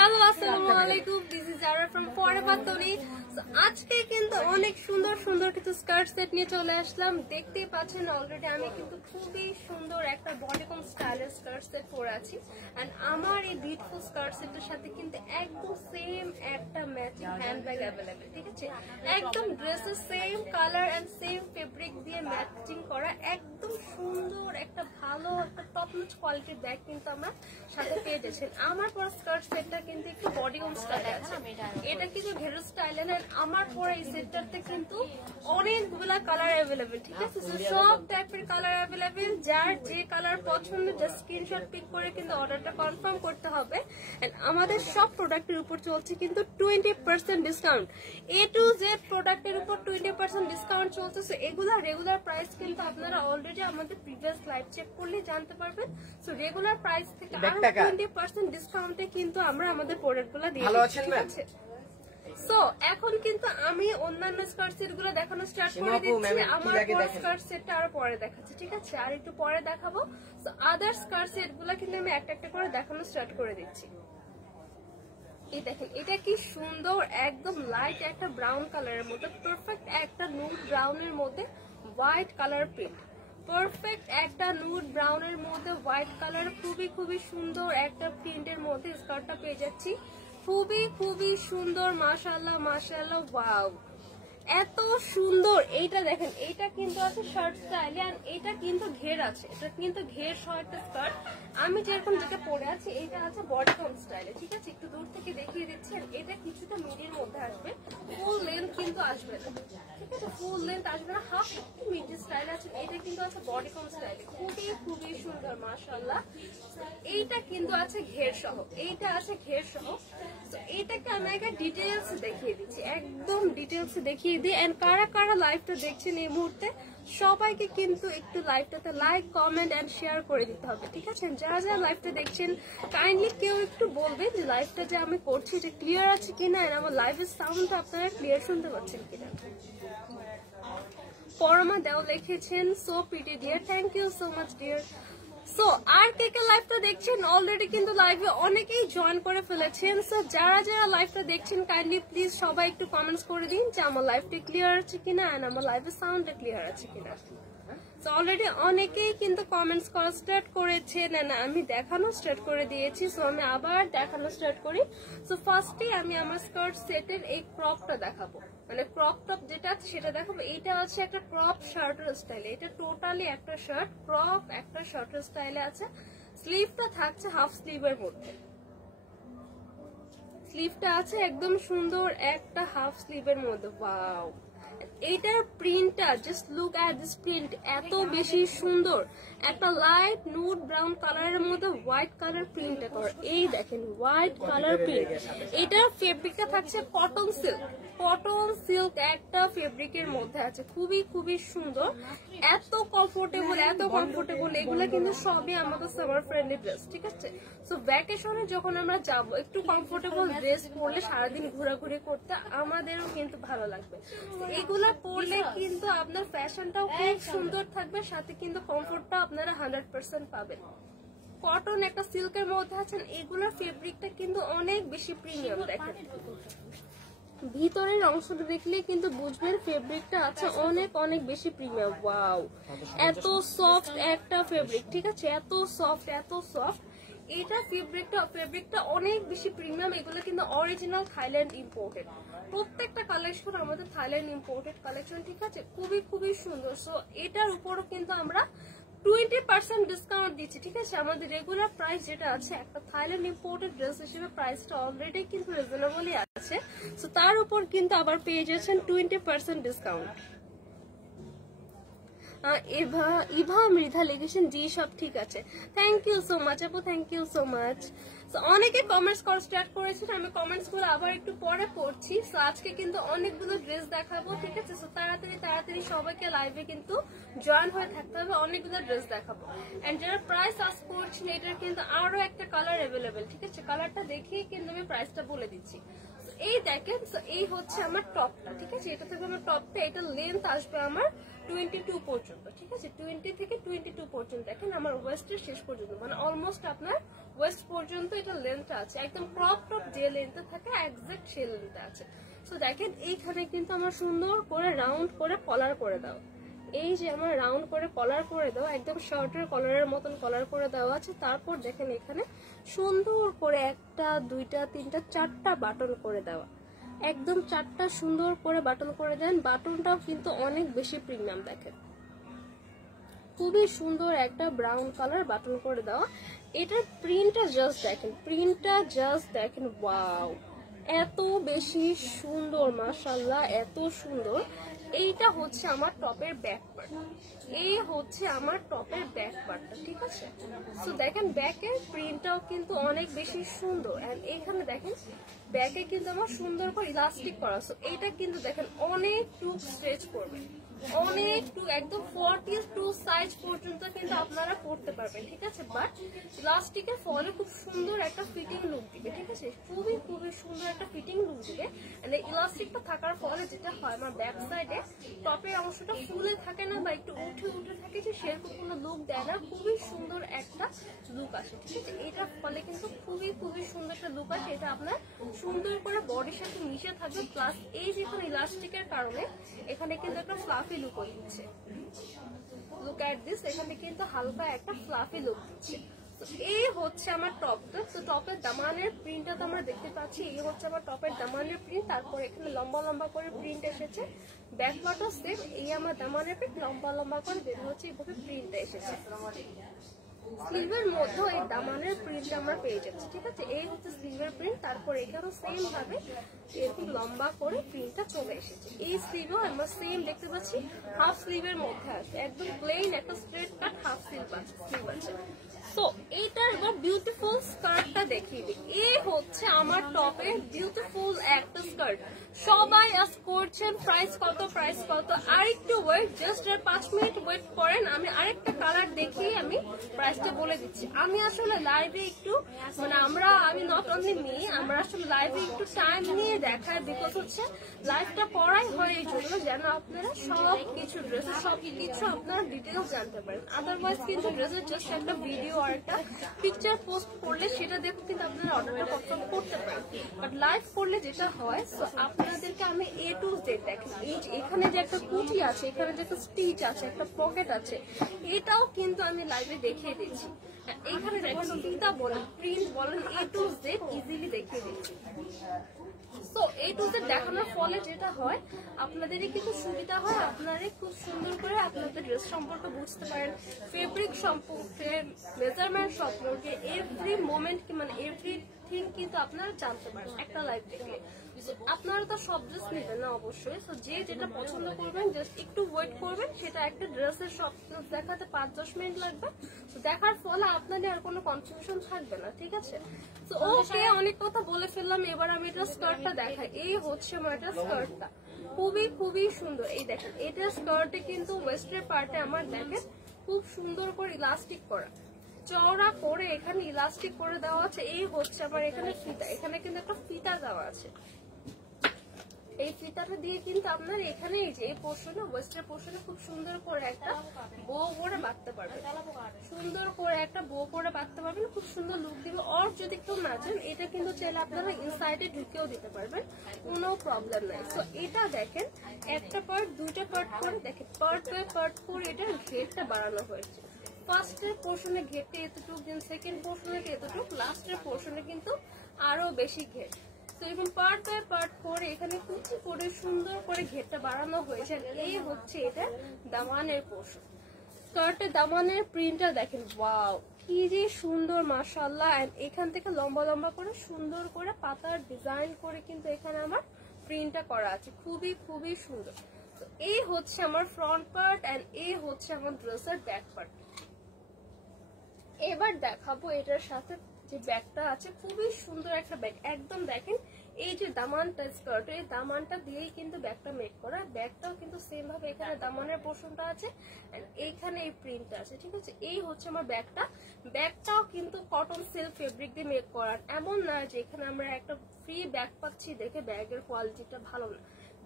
Hello আসসালামু আলাইকুম, this is Zara from Forever Toni. আজকে কিন্তু অনেক সুন্দর সুন্দর কিছু স্কার্ট সেট নিয়ে চলে আসলাম। দেখতেই পাচ্ছেন অলরেডি আমি কিন্তু খুবই সুন্দর একটা বডিকন স্টাইলের স্কার্ট সেট পরে আছি। এন্ড আমার এই বিউটিফুল স্কার্ট সেটের সাথে কিন্তু একদম সেম একটা ম্যাচিং হ্যান্ডব্যাগ অ্যাভেলেবেল, ঠিক আছে? একদম ড্রেসের same colour and same fabric দিয়ে ম্যাচিং করা একদম সুন্দর একটা ভালো একটা টপ নচ কোয়ালিটির ব্যাগ কিন্তু আমরা সাথে পেয়ে যাচ্ছেন। আমার পরা স্কার্ট সেটটা কিন্তু একটু বডিকন স্টাইলে আছে, এটা কিন্তু ঘেরো স্টাইলে না। আমার পরা এই সেটটাতে কিন্তু অনেকগুলা কালার অ্যাভেলেবেল, ঠিক আছে? সব টাইপের কালার অ্যাভেলেবেল। যার যে কালার পছন্দ জাস্ট স্ক্রিনশট পিক করে কিন্তু অর্ডারটা কনফার্ম করতে হবে। এন্ড আমাদের সব প্রোডাক্টের উপর চলছে কিন্তু 20% ডিসকাউন্ট। A to Z প্রোডাক্টের উপর 20% ডিসকাউন্ট চলছে। সো এগুলা রেগুলার প্রাইস কিন্তু আপনারা অলরেডি আমাদের প্রিভিয়াস লাইভ চেক করলে জানতে পারবেন। সো রেগুলার প্রাইস থেকে আরো 20% ডিসকাউন্টে কিন্তু আমরা আমাদের প্রোডাক্টগুলো দিয়ে দিচ্ছি, ঠিক আছে? সো এখন কিন্তু আমি অন্যান্য স্কার্ট সেট গুলো দেখানো স্টার্ট করে দিচ্ছি। আমার স্কার্ট সেটটা আরো পরে দেখাচ্ছি, ঠিক আছে? আর একটু পরে দেখাবো। সো আদার স্কার্ট সেট গুলো কিন্তু আমি একটা একটা করে দেখানো স্টার্ট করে দিচ্ছি। এই দেখেন, এটা কি সুন্দর, একদম লাইট একটা ব্রাউন কালারের মধ্যে, পারফেক্ট একটা নুড ব্রাউনের মধ্যে হোয়াইট কালার প্রিন্ট, পারফেক্ট একটা নুড ব্রাউনের মধ্যে হোয়াইট কালার, খুবই খুবই সুন্দর একটা প্রিন্টের মধ্যে স্কার্টটা পেয়ে যাচ্ছি। খুবই খুবই সুন্দর, মাশাআল্লাহ মাশাআল্লাহ, ওয়াও এত সুন্দর। এইটা দেখেন, এইটা কিন্তু আছে শার্ট স্টাইলে আর এটা কিন্তু ঘের আছে, এটা কিন্তু ঘের সহ একটা স্কার্ট। আমি যেরকম যেটা পরে আছি এটা আছে বডিকন স্টাইলে, ঠিক আছে? একটু দূর থেকে দেখিয়ে দিচ্ছি। আর এটা কিছুটা মিডির মধ্যে আসবে, ফুল লেন্থ কিন্তু আসবে না, ঠিক আছে? ফুল লেন্থ আসবে না, হাফ একটু মিডি স্টাইল আছে। এটা কিন্তু আছে বডিকন স্টাইলে, খুবই খুবই সুন্দর, মাশাআল্লাহ। এইটা কিন্তু আছে ঘের সহ, এইটা আছে ঘের সহ। তো এইটাকে আমি একটা ডিটেলস দেখিয়ে দিচ্ছি, একদম ডিটেলস দেখিয়ে দিই। এন্ড কারা কারা লাইভটা দেখছেন এই মুহূর্তে সবাইকে কিন্তু একটু লাইভটাতে লাইক কমেন্ট এন্ড শেয়ার করে দিতে হবে, ঠিক আছে? যারা যারা লাইভটা দেখছেন কাইন্ডলি কেউ একটু বলবে যে লাইভটা যে আমি করছি এটা ক্লিয়ার আছে কিনা, আর আমার লাইভের সাউন্ডটা আপনারা ক্লিয়ার শুনতে পাচ্ছেন কিনা। পরমা দেও লিখেছেন, so pretty dear, thank you so much dear. So আর কে কে লাইভটা দেখছেন অলরেডি কিন্তু লাইভে অনেকেই জয়েন করে ফেলেছেন। সো যারা যারা লাইভটা দেখছেন কাইন্ডলি প্লিজ সবাই একটু কমেন্টস করে দিন যে আমার লাইভটা ক্লিয়ার আছে কিনা আর আমার লাইভের সাউন্ডটা ক্লিয়ার আছে কিনা। সো অলরেডি অনেকেই কিন্তু কমেন্টস করা স্টার্ট করেছেন, আমি দেখানো স্টার্ট করে দিয়েছি। সো আমি আবার দেখানো স্টার্ট করি। সো ফার্স্টে আমি আমার স্কার্ট সেটের এই ক্রপটা দেখাবো, মানে ক্রপ টপ যেটা আছে সেটা দেখাবো। এইটা আছে একটা ক্রপ শার্টের স্টাইলে, এটা টোটালি একটা শার্ট, ক্রপ একটা শার্টের স্টাইলে আছে। স্লিভটা থাকছে হাফ স্লিভের মধ্যে, স্লিভটা আছে একদম সুন্দর একটা হাফ স্লিভের মধ্যে, ওয়াও। এইটার প্রিন্টটা just look at this print, এত বেশি সুন্দর। একটা লাইট নুড ব্রাউন কালারের মধ্যে হোয়াইট কালার প্রিন্টটা করা, এই দেখেন হোয়াইট কালার প্রিন্ট। এটার ফেব্রিকটা থাকছে কটন সিল্ক, কটন সিল্ক একটা ফেব্রিকের মধ্যে আছে, খুবই খুবই সুন্দর, এত কমফোর্টেবল, এত কমফোর্টেবল। এগুলো কিন্তু সবই আমাদের সামার ফ্রেন্ডলি ড্রেস, ঠিক আছে? সো ভ্যাকেশনে যখন আমরা যাব একটু কমফোর্টেবল ড্রেস পরলে সারাদিন ঘোরাঘুরি করতে আমাদেরও কিন্তু ভালো লাগবে। এগুলা পরলে কিন্তু আপনার ফ্যাশনটাও খুব সুন্দর থাকবে, সাথে কিন্তু কমফোর্টটা আপনারা 100% পাবেন। কটন একটা সিল্কের মধ্যে আছেন, এগুলোর ফেব্রিকটা কিন্তু অনেক বেশি প্রিমিয়াম। দেখেন ভিতরের অংশটা দেখলে কিন্তু বুঝবেন ফেব্রিকটা আছে অনেক অনেক বেশি প্রিমিয়াম। ওয়াও, এত সফট একটা ফেব্রিক, ঠিক আছে? এত সফট, এত সফট। এটা ফেব্রিকটা অনেক বেশি প্রিমিয়াম। এগুলো কিন্তু অরিজিনাল থাইল্যান্ড ইম্পোর্টেড, প্রত্যেকটা কালেকশন আমাদের থাইল্যান্ড ইম্পোর্টেড কালেকশন, ঠিক আছে? খুবই খুবই সুন্দর। সো এটার উপরও কিন্তু আমরা 20% ডিসকাউন্ট দিচ্ছি, ঠিক আছে? আমাদের রেগুলার প্রাইস যেটা আছে একটা থাইল্যান্ড ইম্পোর্টেড ড্রেস হিসেবে প্রাইসটা অলরেডি কিন্তু রিজনেবলই আছে। সো তার উপর কিন্তু আবার পেয়ে যাচ্ছেন 20% ডিসকাউন্ট। ইভা মৃধা লিখেছেন, জি সব ঠিক আছে, থ্যাংক ইউ সো মাচ আপু, থ্যাংক ইউ সো মাচ। অনেকে কমেন্টস করা স্টার্ট করেছেন, আমি কমেন্টস গুলো আবার একটু পরে পড়ছি। সো আজকে কিন্তু অনেকগুলো ড্রেস দেখাবো, ঠিক আছে? সো তাড়াতাড়ি তাড়াতাড়ি সবাইকে লাইভে কিন্তু জয়েন হয়ে থাকতে হবে, অনেকগুলো ড্রেস দেখাবো। এন্ড যারা প্রাইস আস্ক করছেন এটার কিন্তু আরো একটা কালার অ্যাভেলেবেল, ঠিক আছে? কালারটা দেখিয়ে কিন্তু আমি প্রাইসটা বলে দিচ্ছি। এই দেখেন, এই হচ্ছে আমার টপটা, ঠিক আছে? এটা থেকে আমার টপটা, এটা লেন্থ আসবে আমার 22 পর্যন্ত, ঠিক আছে? 20 থেকে 22 পর্যন্ত। দেখেন আমার ওয়েস্টের শেষ পর্যন্ত, মানে অলমোস্ট আপনার ওয়েস্ট পর্যন্ত এটা লেন্থটা আছে, একদম ক্রপ টপ যে লেন্থে থাকে একজ্যাক্ট সেই লেন্থে আছে। সো দেখেন এইখানে কিন্তু আমার সুন্দর করে রাউন্ড করে কলার করে দাও, এই যে আমার রাউন্ড করে কলার করে দাও, একদম শার্টের কলারের মতন কলার করে দেওয়া আছে। তারপর দেখেন এখানে সুন্দর করে একটা দুইটা তিনটা চারটা বাটন করে দেওয়া, একদম চারটা সুন্দর করে বাটন করে দেন। বাটনটাও কিন্তু অনেক বেশি প্রিমিয়াম, দেখেন খুবই সুন্দর একটা ব্রাউন কালার বাটন করে দেওয়া। এটার প্রিন্টটা জাস্ট দেখেন, প্রিন্টটা জাস্ট দেখেন, ওয়াও এত বেশি সুন্দর, মাশাআল্লাহ এত সুন্দর। এইটা হচ্ছে আমার টপের ব্যাক পার্ট, এই হচ্ছে আমার টপের ব্যাক পার্টটা, ঠিক আছে। সো দেখেন ব্যাকের প্রিন্টটাও কিন্তু অনেক বেশি সুন্দর। এন্ড এখানে দেখেন ব্যাকে কিন্তু আমার সুন্দর করে ইলাস্টিক করা। সো এইটা কিন্তু দেখেন অনেক টুক স্ট্রেচ করবে, অনেক টুক, একদম 42 সাইজ পর্যন্ত কিন্তু আপনারা পড়তে পারবেন, ঠিক আছে। বাট ইলাস্টিকের ফলে খুব সুন্দর একটা ফিটিং লুক দিবে, ঠিক আছে, খুবই খুবই সুন্দর একটা ফিটিং লুক দিবে। ইলাস্টিকটা থাকার ফলে যেটা হয় আমার ব্যাক সাইডে টপের অংশটা ফুলে থাকে না বা একটু উঠে উঠে থাকে, যে সেরকম কোনো লুক দেয় না, খুবই সুন্দর একটা লুক আসে, ঠিক আছে। এটার ফলে কিন্তু খুবই খুবই সুন্দর একটা লুক আসে, এটা আপনার সুন্দর করে বডির সাথে মিশে থাকবে। প্লাস এই যেখানে ইলাস্টিকের কারণে এখানে কিন্তু একটা ফ্লাফি লুক দিচ্ছে, লুক এট দিস, এখানে কিন্তু হালকা একটা ফ্লাফি লুক দিচ্ছে। এই হচ্ছে আমার টপটা। তো টপের দামানের প্রিন্টটা তো আমরা দেখতে পাচ্ছি, এই হচ্ছে আমার টপের দামানের প্রিন্ট। তারপর এখানে লম্বা লম্বা করে প্রিন্ট এসেছে, ব্যাক পার্টও সেম, এই আমার দামানের প্রিন্ট লম্বা লম্বা করে বের হচ্ছে, এইভাবে প্রিন্টটা এসেছে। স্লিভের মধ্যেও এই দামানের প্রিন্ট আমরা পেয়ে যাচ্ছি, ঠিক আছে। এই হচ্ছে স্লিভের প্রিন্ট। তারপর এখানেও সেম ভাবে এরকম লম্বা করে প্রিন্টটা চলে এসেছে। এই স্লিভও আমরা সেম দেখতে পাচ্ছি, হাফ স্লিভের মধ্যে আছে, একদম প্লেন একটা স্ট্রেট কাট হাফ স্লিভ আছে। তো এইটার এবার বিউটিফুল স্কার্টটা দেখিয়ে দিই। এই হচ্ছে আমার টপের বিউটিফুল একটা স্কার্ট। সবাই আজ করছেন প্রাইস কত, প্রাইস কত, আর একটু ওয়েট, জাস্ট 5 মিনিট ওয়েট করেন, আমি আরেকটা কালার দেখিয়ে আমি প্রাইসটা বলে দিচ্ছি। আমি আসলে লাইভে একটু আমি নট অনলি মি, আমরা আসলে লাইভে একটু টাইম নিয়ে দেখায়, বিকজ হচ্ছে লাইভটা করাই হয় এই জন্য যেন আপনারা সব কিছু ড্রেসের সব কিছু আপনারা ডিটেলস জানতে পারেন। আদারওয়াইজ কিন্তু ড্রেসের জাস্ট একটা ভিডিও আর একটা পিকচার পোস্ট করলে সেটা দেখে কিন্তু আপনারা অর্ডারটা কনফার্ম করতে পারেন। বাট লাইভ করলে যেটা হয়, সো আপনাদেরকে আমি A to Z দেখেন, এই যে এখানে যে একটা কুচি আছে, এখানে যে একটা স্টিচ আছে, একটা পকেট আছে, এটাও কিন্তু আমি লাইভে দেখিয়ে দিচ্ছি। এইখানে দেখেন ফিতা বলেন, প্রিন্ট বলেন, A to Z ইজিলি দেখিয়ে দিচ্ছি। সো A to Z দেখানোর ফলে যেটা হয় আপনাদেরই কিন্তু সুবিধা হয়, আপনারা খুব সুন্দর করে আপনাদের ড্রেস সম্পর্কে বুঝতে পারেন, ফেব্রিক সম্পর্কে, মেজারমেন্ট সম্পর্কে, এভরি মোমেন্ট এভরিথিং কিন্তু আপনারা জানতে পারেন একটা লাইভ দেখলে। আপনারা তো সব ড্রেস নেবেন না অবশ্যই, সো যে যেটা পছন্দ করবেন জাস্ট একটু ওয়েট করবেন, সেটা একটা ড্রেসের সব দেখাতে 5-10 মিনিট লাগবে। তো দেখার ফলে আপনাদের আর কোনো কনফিউশন থাকবে না, ঠিক আছে। তো ওকে, অনেক কথা বলে ফেললাম, এবার আমি এটা স্কার্টটা দেখাই। এই হচ্ছে আমার এটা স্কার্টটা, খুবই খুবই সুন্দর। এই দেখেন এটা স্কার্টে কিন্তু ওয়েস্টের পার্টে আমার দেখেন খুব সুন্দর করে ইলাস্টিক করা, চওড়া করে এখানে ইলাস্টিক করে দেওয়া আছে। এই হচ্ছে আমার এখানে ফিতা, এখানে কিন্তু একটা ফিতা দেওয়া আছে। এই ফিতাটা দিয়ে কিন্তু আপনার এখানে এই যে এই পোর্শনে, ওয়েস্টের পোর্শনে খুব সুন্দর করে একটা বো করে বাঁধতে পারবেন, সুন্দর করে একটা বো করে বাঁধতে পারবেন, খুব সুন্দর লুক দিবে। আর যদি কেউ না চান, এটা কিন্তু চাইলে আপনারা ইনসাইডে ঢুকেও দিতে পারবেন, কোনো প্রবলেম নাই। তো এটা দেখেন একটা পার্ট দুইটা পার্ট করে দেখেন, পার্ট বাই পার্ট করে এটার ঘেরটা বাড়ানো হয়েছে। ফার্স্টের পোর্শনে ঘেরটা এতটুকু, দেন সেকেন্ড পোর্শনে এতটুকু, লাস্টের পোর্শনে কিন্তু আরো বেশি ঘের। তো এরকম পার্ট বাই পার্ট করে এখানে কুচি করে সুন্দর করে ঘেরটা বাড়ানো হয়েছে। এই হচ্ছে এটা দামানের পোর্শন। স্কার্টের দামানের প্রিন্টটা দেখেন, ওয়াও কি যে সুন্দর, মাশাআল্লাহ। এন্ড এখান থেকে লম্বা লম্বা করে সুন্দর করে পাতার ডিজাইন করে কিন্তু এখানে আমার প্রিন্টটা করা আছে, খুবই খুবই সুন্দর। তো এই হচ্ছে আমার ফ্রন্ট পার্ট এন্ড এই হচ্ছে আমার ড্রেসের ব্যাক পার্ট। এবার দেখাবো এটার সাথে যে ব্যাগটা আছে, খুবই সুন্দর একটা ব্যাগ, একদম দেখেন এই যে দামানটা স্কার্ট, এই দামানটা দিয়েই কিন্তু ব্যাগটা মেক করা। ব্যাগটাও কিন্তু সেম ভাবে এখানে দামানের পোর্শনটা আছে, এইখানে এই প্রিন্টটা আছে, ঠিক আছে। এই হচ্ছে আমার ব্যাগটা, ব্যাগটাও কিন্তু কটন সিল্ক ফেব্রিক দিয়ে মেক করার, এমন না যে এখানে আমরা একটা ফ্রি ব্যাগ পাচ্ছি দেখে ব্যাগের কোয়ালিটিটা ভালো না।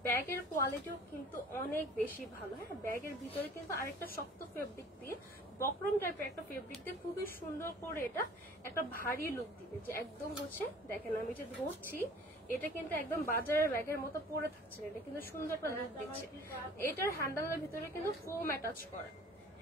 ব্যাগের কোয়ালিটিও কিন্তু অনেক বেশি ভালো। হ্যাঁ, ব্যাগের ভিতরে কিন্তু আরেকটা শক্ত ফেব্রিক দিয়ে, বক্রম টাইপের একটা ফেব্রিক দিয়ে খুবই সুন্দর করে এটা একটা ভারী লুক দিবে, যে একদম হচ্ছে দেখেন আমি যে ধরছি এটা কিন্তু একদম বাজারের ব্যাগের মতো পরে থাকছে, এটা কিন্তু সুন্দর একটা লুক দিচ্ছে। এটার হ্যান্ডেলের ভিতরে কিন্তু ফোম অ্যাটাচ করা,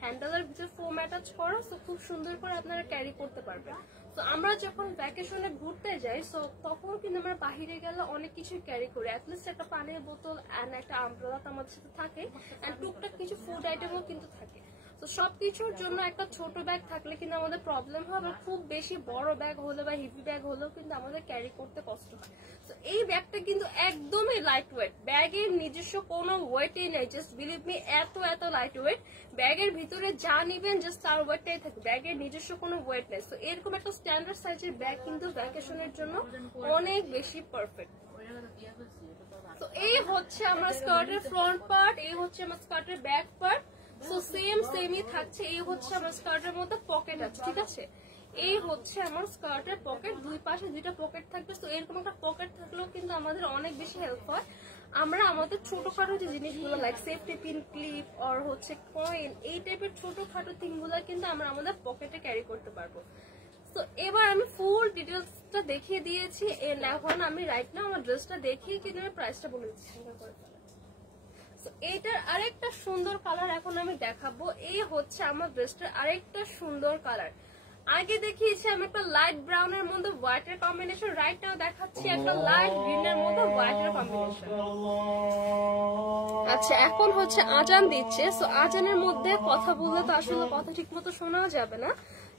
হ্যান্ডেলের ভিতরে ফোম অ্যাটাচ করা, সো খুব সুন্দর করে আপনারা ক্যারি করতে পারবেন। তো আমরা যখন ভ্যাকেশনে ঘুরতে যাই, সো তখন কিন্তু আমরা বাহিরে গেলে অনেক কিছু ক্যারি করি, অ্যাটলিস্ট একটা পানির বোতল অ্যান্ড একটা আমব্রেলা তো আমাদের সাথে থাকে, অ্যান্ড টুকটাক কিছু ফুড আইটেমও কিন্তু থাকে। তো সবকিছুর জন্য একটা ছোট ব্যাগ থাকলে কিন্তু আমাদের প্রবলেম হয়, বা খুব বেশি বড় ব্যাগ হলে বা হেভি ব্যাগ হলেও কিন্তু আমাদের ক্যারি করতে কষ্ট হয়। তো এই ব্যাগটা কিন্তু একদমই লাইট ওয়েট, ব্যাগের নিজস্ব কোনো ওয়েটই নেই, জাস্ট বিলিভ মি, এত লাইট ওয়েট। ব্যাগের ভিতরে যা নিবেন জাস্ট তার ওয়েটটাই থাকে, ব্যাগের নিজস্ব কোনো ওয়েট নেই। তো এরকম একটা স্ট্যান্ডার্ড সাইজের ব্যাগ কিন্তু ভ্যাকেশনের জন্য অনেক বেশি পারফেক্ট। তো এই হচ্ছে আমার স্কার্টের ফ্রন্ট পার্ট, এই হচ্ছে আমার স্কার্টের ব্যাক পার্ট। সো সেমই থাকছে। এই হচ্ছে আমার স্কার্টের মধ্যে পকেট আছে, ঠিক আছে, এই হচ্ছে আমার স্কার্টের পকেট, দুই পাশে দুইটা পকেট থাকবে। তো এরকম একটা পকেট থাকলেও কিন্তু আমাদের অনেক বেশি হেল্প হয়, আমরা আমাদের ছোটখাটো যে জিনিসগুলো লাইক সেফটি পিন, ক্লিপ আর হচ্ছে কয়েন, এই টাইপের ছোটখাটো থিংগুলো কিন্তু আমরা আমাদের পকেটে ক্যারি করতে পারবো। তো এবার আমি ফুল ডিটেলসটা দেখিয়ে দিয়েছি, এখন আমি রাইট নাও আমার ড্রেসটা দেখিয়ে কিন্তু আমি প্রাইসটা বলে দিচ্ছি। এইটার আরেকটা সুন্দর কালার এখন আমি দেখাবো, এই হচ্ছে আমার ড্রেসটার আরেকটা সুন্দর কালার। আগে দেখিয়েছি আমি একটা লাইট ব্রাউনের মধ্যে হোয়াইটের কম্বিনেশন, রাইট নাও দেখাচ্ছি একটা লাইট গ্রিনের মধ্যে হোয়াইটের কম্বিনেশন। আচ্ছা, এখন হচ্ছে আজান দিচ্ছে, সো আজানের মধ্যে কথা বললে তো আসলে কথা ঠিক মতো শোনাও যাবে না,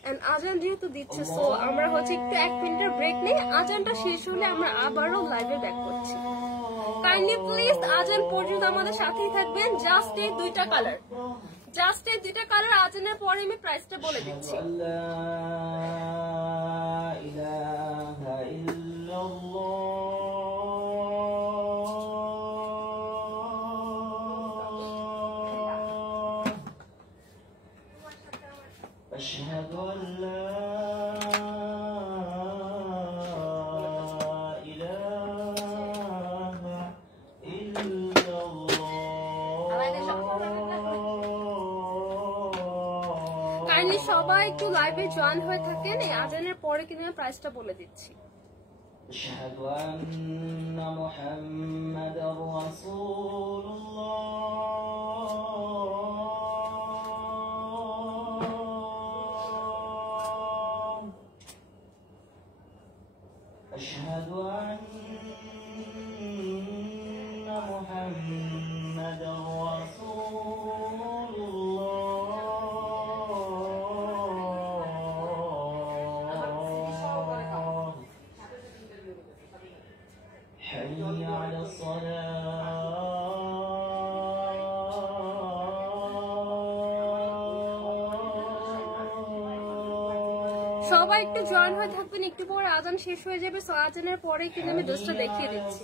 এন্ড আজান যেহেতু দিচ্ছে, সো আমরা হচ্ছে একটু 1 মিনিটের ব্রেক নেই, আজানটা শেষ হলে আমরা আবারও লাইভে ব্যাক করছি। কাইন্ডলি প্লিজ আজান পর্যন্ত আমাদের সাথেই থাকবেন। জাস্ট এই দুইটা কালার, আজানের পরে আমি প্রাইসটা বলে দিচ্ছি। সবাই একটু লাইভে জয়েন হয়ে থাকেন, এই আজানের পরে কিন্তু আমি প্রাইসটা বলে দিচ্ছি। أشهد أن محمدا رسول الله أشهد أن محمدا رسول সবাই একটু জয়েন হয়ে থাকবেন, একটু পরে আজান শেষ হয়ে যাবে, সো আজানের পরে কিন্তু আমি ড্রেসটা দেখিয়ে দিচ্ছি।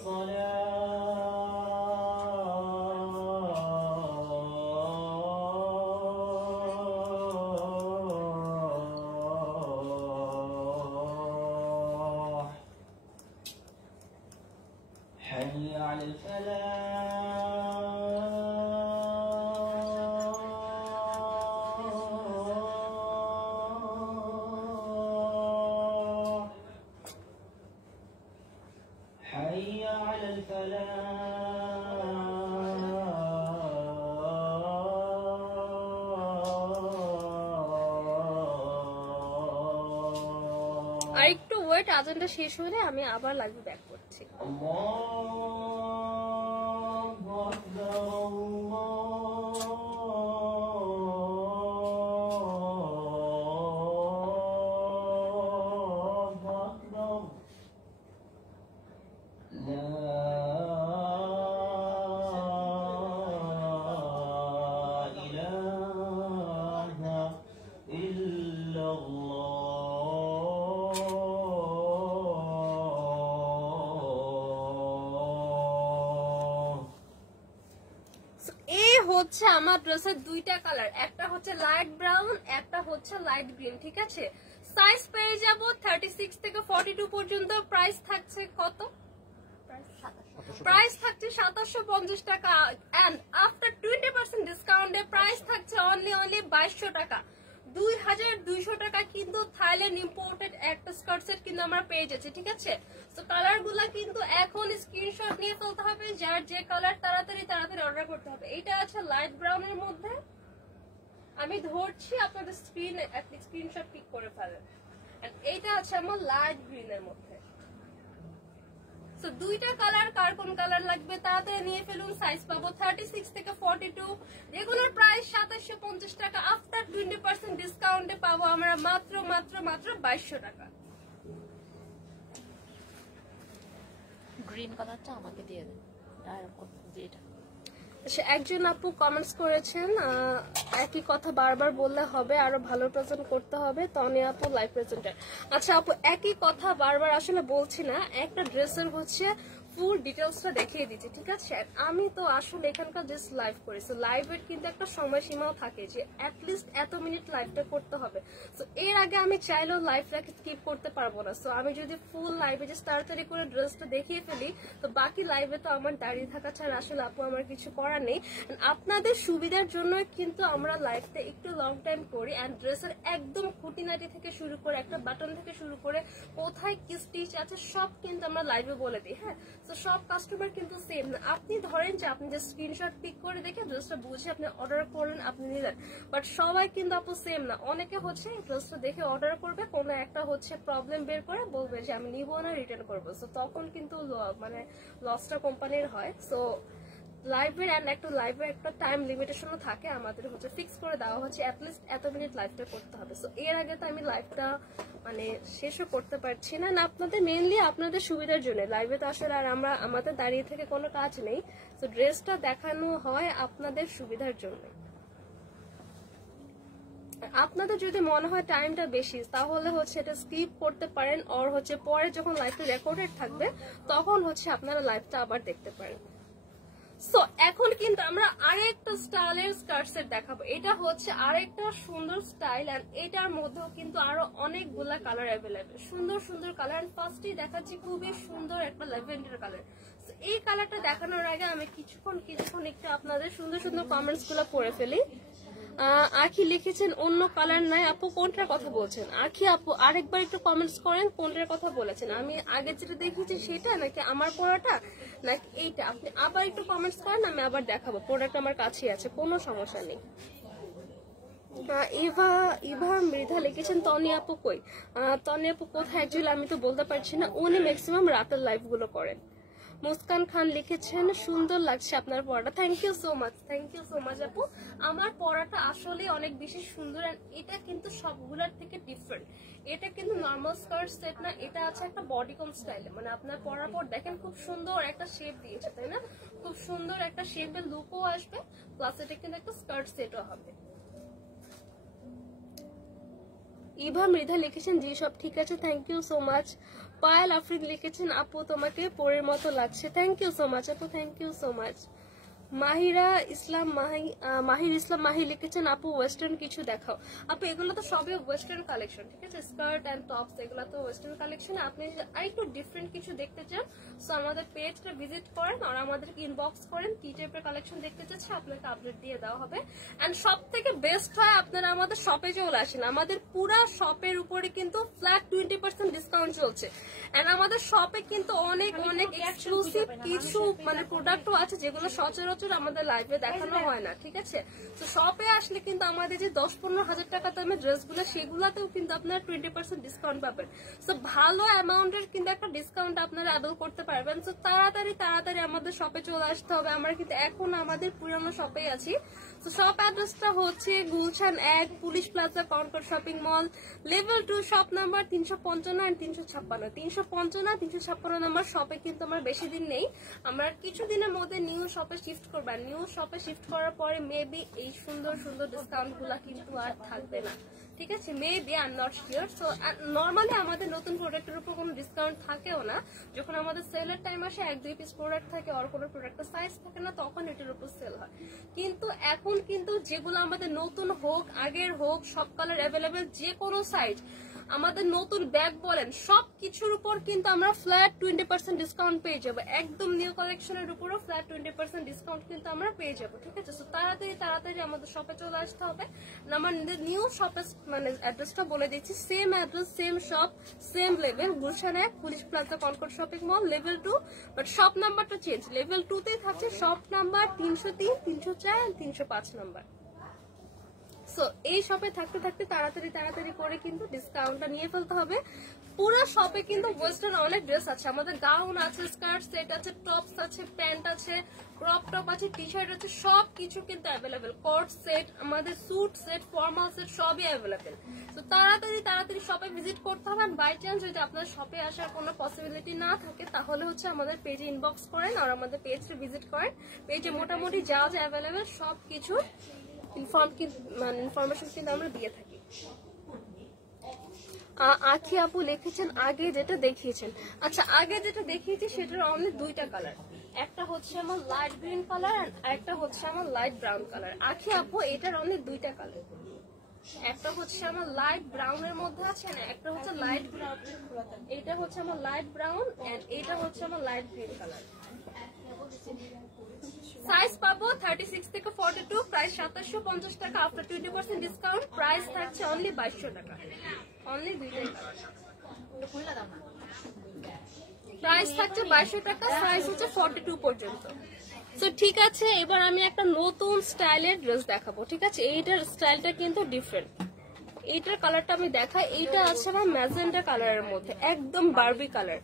حي على الفلاح حي على الفلاح আর একটু ওয়েট, আজানটা শেষ হলে আমি আবার লাইভে ব্যাক করছি। হচ্ছে আমার ড্রেসের দুইটা কালার, একটা হচ্ছে লাইট ব্রাউন, একটা হচ্ছে লাইট গ্রিন, ঠিক আছে। সাইজ পেয়ে যাব 36 থেকে 42 পর্যন্ত। প্রাইস থাকছে কত? প্রাইস থাকছে 2750 টাকা এন্ড আফটার 20% ডিসকাউন্টে প্রাইস থাকছে অনলি 2200 টাকা। 2200 টাকা কিন্তু থাইল্যান্ড ইম্পোর্টেড একটা স্কার্ট সেট কিন্তু আমরা পেয়ে যাচ্ছি, ঠিক আছে। তো কালার গুলা কিন্তু এখন স্ক্রিনশট নিয়ে ফেলতে হবে, যার যে কালার তাড়াতাড়ি অর্ডার করতে হবে। এটা আছে লাইট ব্রাউনের মধ্যে, আমি ধরছি আপনাদের স্ক্রিনশট পিক করে ফেলেন। এইটা আছে আমার লাইট গ্রিনের মধ্যে। তো দুইটা কালার, কার কোন কালার লাগবে তাড়াতাড়ি নিয়ে ফেলুন। সাইজ পাবো 36 থেকে 42। রেগুলার প্রাইস 2750 টাকা, আফটার 20% ডিসকাউন্টে পাবো আমরা মাত্র 2200 টাকা। গ্রিন কালারটা আমাকে দিয়ে দেন, এটা আচ্ছা, একজন আপু কমেন্টস করেছেন একই কথা বারবার বললে হবে, আরো ভালো প্রেজেন্ট করতে হবে, তনি আপু লাইভ প্রেজেন্টার। আচ্ছা আপু, একই কথা বারবার আসলে বলছি না, একটা ড্রেসের হচ্ছে ফুল ডিটেলসটা দেখিয়ে দিচ্ছি, ঠিক আছে। আমি তো আসলে এখানকার জাস্ট লাইভ করেছি, লাইভের কিন্তু একটা সময়সীমাও থাকে যে অ্যাটলিস্ট এত মিনিট লাইভটা করতে হবে। তো এর আগে আমি চাইলেও লাইভটাকে স্কিপ করতে পারবো না। সো আমি যদি ফুল লাইভে যে তাড়াতাড়ি করে ড্রেসটা দেখিয়ে ফেলি, তো বাকি লাইভে তো আমার দাঁড়িয়ে থাকা ছাড়া আসলে আপু আমার কিছু করার নেই। আপনাদের সুবিধার জন্য কিন্তু আমরা লাইভটা একটু লং টাইম করি, অ্যান্ড ড্রেসের একদম খুঁটিনাটি থেকে শুরু করে একটা বাটন থেকে শুরু করে কোথায় কি স্টিচ আছে সব কিন্তু আমরা লাইভে বলে দিই, হ্যাঁ। তো সব কাস্টমার কিন্তু সেম না। আপনি ধরেন যে আপনি যে স্ক্রিনশট পিক করে দেখে ড্রেসটা বুঝে আপনি অর্ডার করলেন, আপনি নিলেন, বাট সবাই কিন্তু আপু সেম না। অনেকে হচ্ছে ড্রেসটা দেখে অর্ডার করবে, কোনো একটা হচ্ছে প্রবলেম বের করে বলবে যে আমি নিবো না, রিটার্ন করবো। সো তখন কিন্তু মানে লসটা কোম্পানির হয়। সো লাইভের একটা টাইম লিমিটেশনও থাকে, আমাদের হচ্ছে ফিক্স করে দেওয়া হচ্ছে অ্যাটলিস্ট এত মিনিট লাইভটা করতে হবে। সো এর আগে তো আমি লাইভটা মানে শেষও করতে পারছি না। আপনাদের মেইনলি আপনাদের সুবিধার জন্য লাইভে তো আসলে আর আমাদের দাঁড়িয়ে থেকে কোনো কাজ নেই। তো ড্রেসটা দেখানো হয় আপনাদের সুবিধার জন্য। আপনাদের যদি মনে হয় টাইমটা বেশি, তাহলে হচ্ছে এটা স্কিপ করতে পারেন, আর হচ্ছে পরে যখন লাইভটা রেকর্ডেড থাকবে তখন হচ্ছে আপনারা লাইভটা আবার দেখতে পারেন। সো এখন কিন্তু আমরা আরেকটা স্টাইলের স্কার্ট সেট দেখাবো। এটা হচ্ছে আরেকটা সুন্দর স্টাইল, এন্ড এটার মধ্যেও কিন্তু আরো অনেকগুলা কালার অ্যাভেলেবেল, সুন্দর সুন্দর কালার। ফার্স্টেই দেখাচ্ছি খুবই সুন্দর একটা ল্যাভেন্ডার কালার। এই কালারটা দেখানোর আগে আমি কিছুক্ষণ একটু আপনাদের সুন্দর সুন্দর কমেন্টস গুলো পড়ে ফেলি। আখি লিখেছেন অন্য কালার নাই আপু, কোনটার কথা বলছেন? আখি আপু আরেকবার একটু কমেন্টস করেন কোনটার কথা বলেছেন, আমি আগে যেটা দেখিয়েছি সেটা নাকি আমার পড়াটা নাকি এইটা। আপনি আবার একটু কমেন্টস করেন, আমি আবার দেখাবো। প্রোডাক্ট আমার কাছেই আছে, কোনো সমস্যা নেই। ইভা মৃধা লিখেছেন তনি আপু কই? তনি আপু কোথায় অ্যাকচুয়ালি আমি তো বলতে পারছি না, উনি ম্যাক্সিমাম রাতের লাইভ গুলো করেন। মুস্কান খান লিখেছেন সুন্দর লাগছে আপনার পড়াটা, থ্যাংক ইউ সো মাচ আপু। আমার পড়াটা আসলে অনেক বেশি সুন্দর, এটা কিন্তু সবগুলোর থেকে ডিফারেন্ট। এটা কিন্তু নর্মাল স্কার্ট সেট না, এটা আছে একটা বডিকন স্টাইলে, মানে আপনার পরার পর দেখেন খুব সুন্দর একটা শেপ দিয়েছে, তাই না? খুব সুন্দর একটা শেপের লুকও আসবে, প্লাস এটা কিন্তু একটা স্কার্ট সেটও হবে। ইভা মৃধা লিখেছেন জি সব ঠিক আছে, thank you so much. Payel Afrin লিখেছেন আপু তোমাকে পরের মতো লাগছে, থ্যাংক ইউ সো মাচ আপু, thank you so much. Mahir Islam Mahi লিখেছেন আপু ওয়েস্টার্ন কিছু দেখাও। আপু এগুলো তো সবই ওয়েস্টার্ন কালেকশন, ঠিক আছে, স্কার্ট এন্ড টপস এগুলো তো ওয়েস্টার্ন কালেকশন। আপনি আর একটু ডিফারেন্ট কিছু দেখতে চান, সো আমাদের পেজটা ভিজিট করেন আর আমাদেরকে ইনবক্স করেন, কি টাইপের কালেকশন দেখতে চাচ্ছে আপনাকে আপডেট দিয়ে দেওয়া হবে। এন্ড সব থেকে বেস্ট হয় আপনারা আমাদের শপে চলে আসেন, আমাদের পুরা শপের উপরে কিন্তু ফ্ল্যাট 20% ডিসকাউন্ট চলছে। এন্ড আমাদের শপে কিন্তু অনেক এক্সক্লুসিভ কিছু মানে প্রোডাক্টও আছে যেগুলো সচরাচর আমাদের লাইভে দেখানো হয় না, ঠিক আছে। তো শপে আসলে কিন্তু আমাদের যে 10-15 হাজার টাকা দামের ড্রেসগুলো সেগুলাতেও কিন্তু আপনারা 20% ডিসকাউন্ট পাবেন। সো ভালো অ্যামাউন্টের কিন্তু একটা ডিসকাউন্ট আপনারা অ্যাভেল করতে পারবেন। সো তাড়াতাড়ি আমাদের শপে চলে আসতে হবে। আমরা কিন্তু এখন আমাদের পুরানো শপে আছি। তো শপ অ্যাড্রেসটা হচ্ছে Gulshan 1 police plaza Concord shopping mall, level 2, shop number 355 আর 356 নাম্বার শপে কিন্তু আমরা বেশি দিন নেই, আমরা কিছুদিনের মধ্যে নিউ শপে শিফট করবেন। নিউ শপে শিফট করার পরে মেবি এই সুন্দর সুন্দর ডিসকাউন্ট গুলা কিন্তু আর থাকবে না, ঠিক আছে, maybe I am not sure. So normally আমাদের নতুন প্রোডাক্টের উপর কোনো ডিসকাউন্ট থাকেও না, যখন আমাদের সেলের টাইম আসে 1-2 পিস প্রোডাক্ট থাকে আর কোনো প্রোডাক্টের সাইজ থাকে না, তখন এটার উপর সেল হয়। কিন্তু এখন কিন্তু যেগুলো আমাদের নতুন হোক আগের হোক সব কালার অ্যাভেলেবেল, যে কোনো সাইজ আমাদের নতুন ব্যাগ বলেন সবকিছুর উপর কিন্তু আমরা ফ্ল্যাট 20% ডিসকাউন্ট পেয়ে যাবো। একদম নিউ কালেকশনের উপরও ফ্ল্যাট 20% ডিসকাউন্ট কিন্তু আমরা পেয়ে যাবো, ঠিক আছে? সো তাড়াতাড়ি আমাদের শপে চলে আসতে হবে। আমার নিউ শপের মানে অ্যাড্রেসটা বলে দিচ্ছি, same address, same shop, same level, Gulshan 1 police plaza Concord shopping mall, level 2, but shop নাম্বারটা চেঞ্জ। লেভেল 2 তেই থাকছে শপ নাম্বার 303, 304, 305 নাম্বার। সো এই শপে থাকতে থাকতে তাড়াতাড়ি করে কিন্তু ডিসকাউন্টটা নিয়ে ফেলতে হবে। পুরো শপে কিন্তু ওয়েস্টার্ন অনেক ড্রেস আছে, আমাদের গাউন আছে, স্কার্ট সেট আছে, টপস আছে, প্যান্ট আছে, ক্রপ টপ আছে, টি শার্ট আছে, সবকিছু কিন্তু অ্যাভেলেবেল। কোট সেট, আমাদের স্যুট সেট, ফর্মাল সেট সবই অ্যাভেলেবেল। তো তাড়াতাড়ি শপে ভিজিট করতে হবে। আর বাই চান্স যদি আপনার শপে আসার কোনো পসিবিলিটি না থাকে তাহলে হচ্ছে আমাদের পেজে ইনবক্স করেন আর আমাদের পেজটা ভিজিট করেন। পেজে মোটামুটি যা অ্যাভেলেবেল সবকিছু ইনফরমেশন কিন্তু আমরা দিয়ে থাকি। আখি আপু লিখেছেন আগে যেটা দেখিয়েছেন। আচ্ছা, আগে যেটা দেখিয়েছি সেটার অনলি 2টা কালার, একটা হচ্ছে আমার লাইট গ্রিন কালার আর একটা হচ্ছে আমার লাইট ব্রাউন কালার। আখি আপু এটার অনলি 2টা কালার, একটা হচ্ছে আমার লাইট ব্রাউনের মধ্যে আছে না, একটা হচ্ছে লাইট ব্রাউন, এটা হচ্ছে আমার লাইট ব্রাউন এন্ড এটা হচ্ছে আমার লাইট গ্রিন কালার। সাইজ পাবো 36 থেকে 42, প্রাইস 2750 টাকা। আফটার 20% ডিসকাউন্ট প্রাইস থাকছে অনলি 2200 টাকা। অনলি 2টাই কালার, প্রাইস থাকছে 2200 টাকা, সাইজ হচ্ছে 42 পর্যন্ত। তো ঠিক আছে, এবার আমি একটা নতুন স্টাইলের ড্রেস দেখাবো, ঠিক আছে? এইটার স্টাইলটা কিন্তু ডিফারেন্ট। এইটার কালারটা আমি দেখাই, এইটা আছে আমার ম্যাজেন্টা কালারের মধ্যে, একদম বারবি কালার।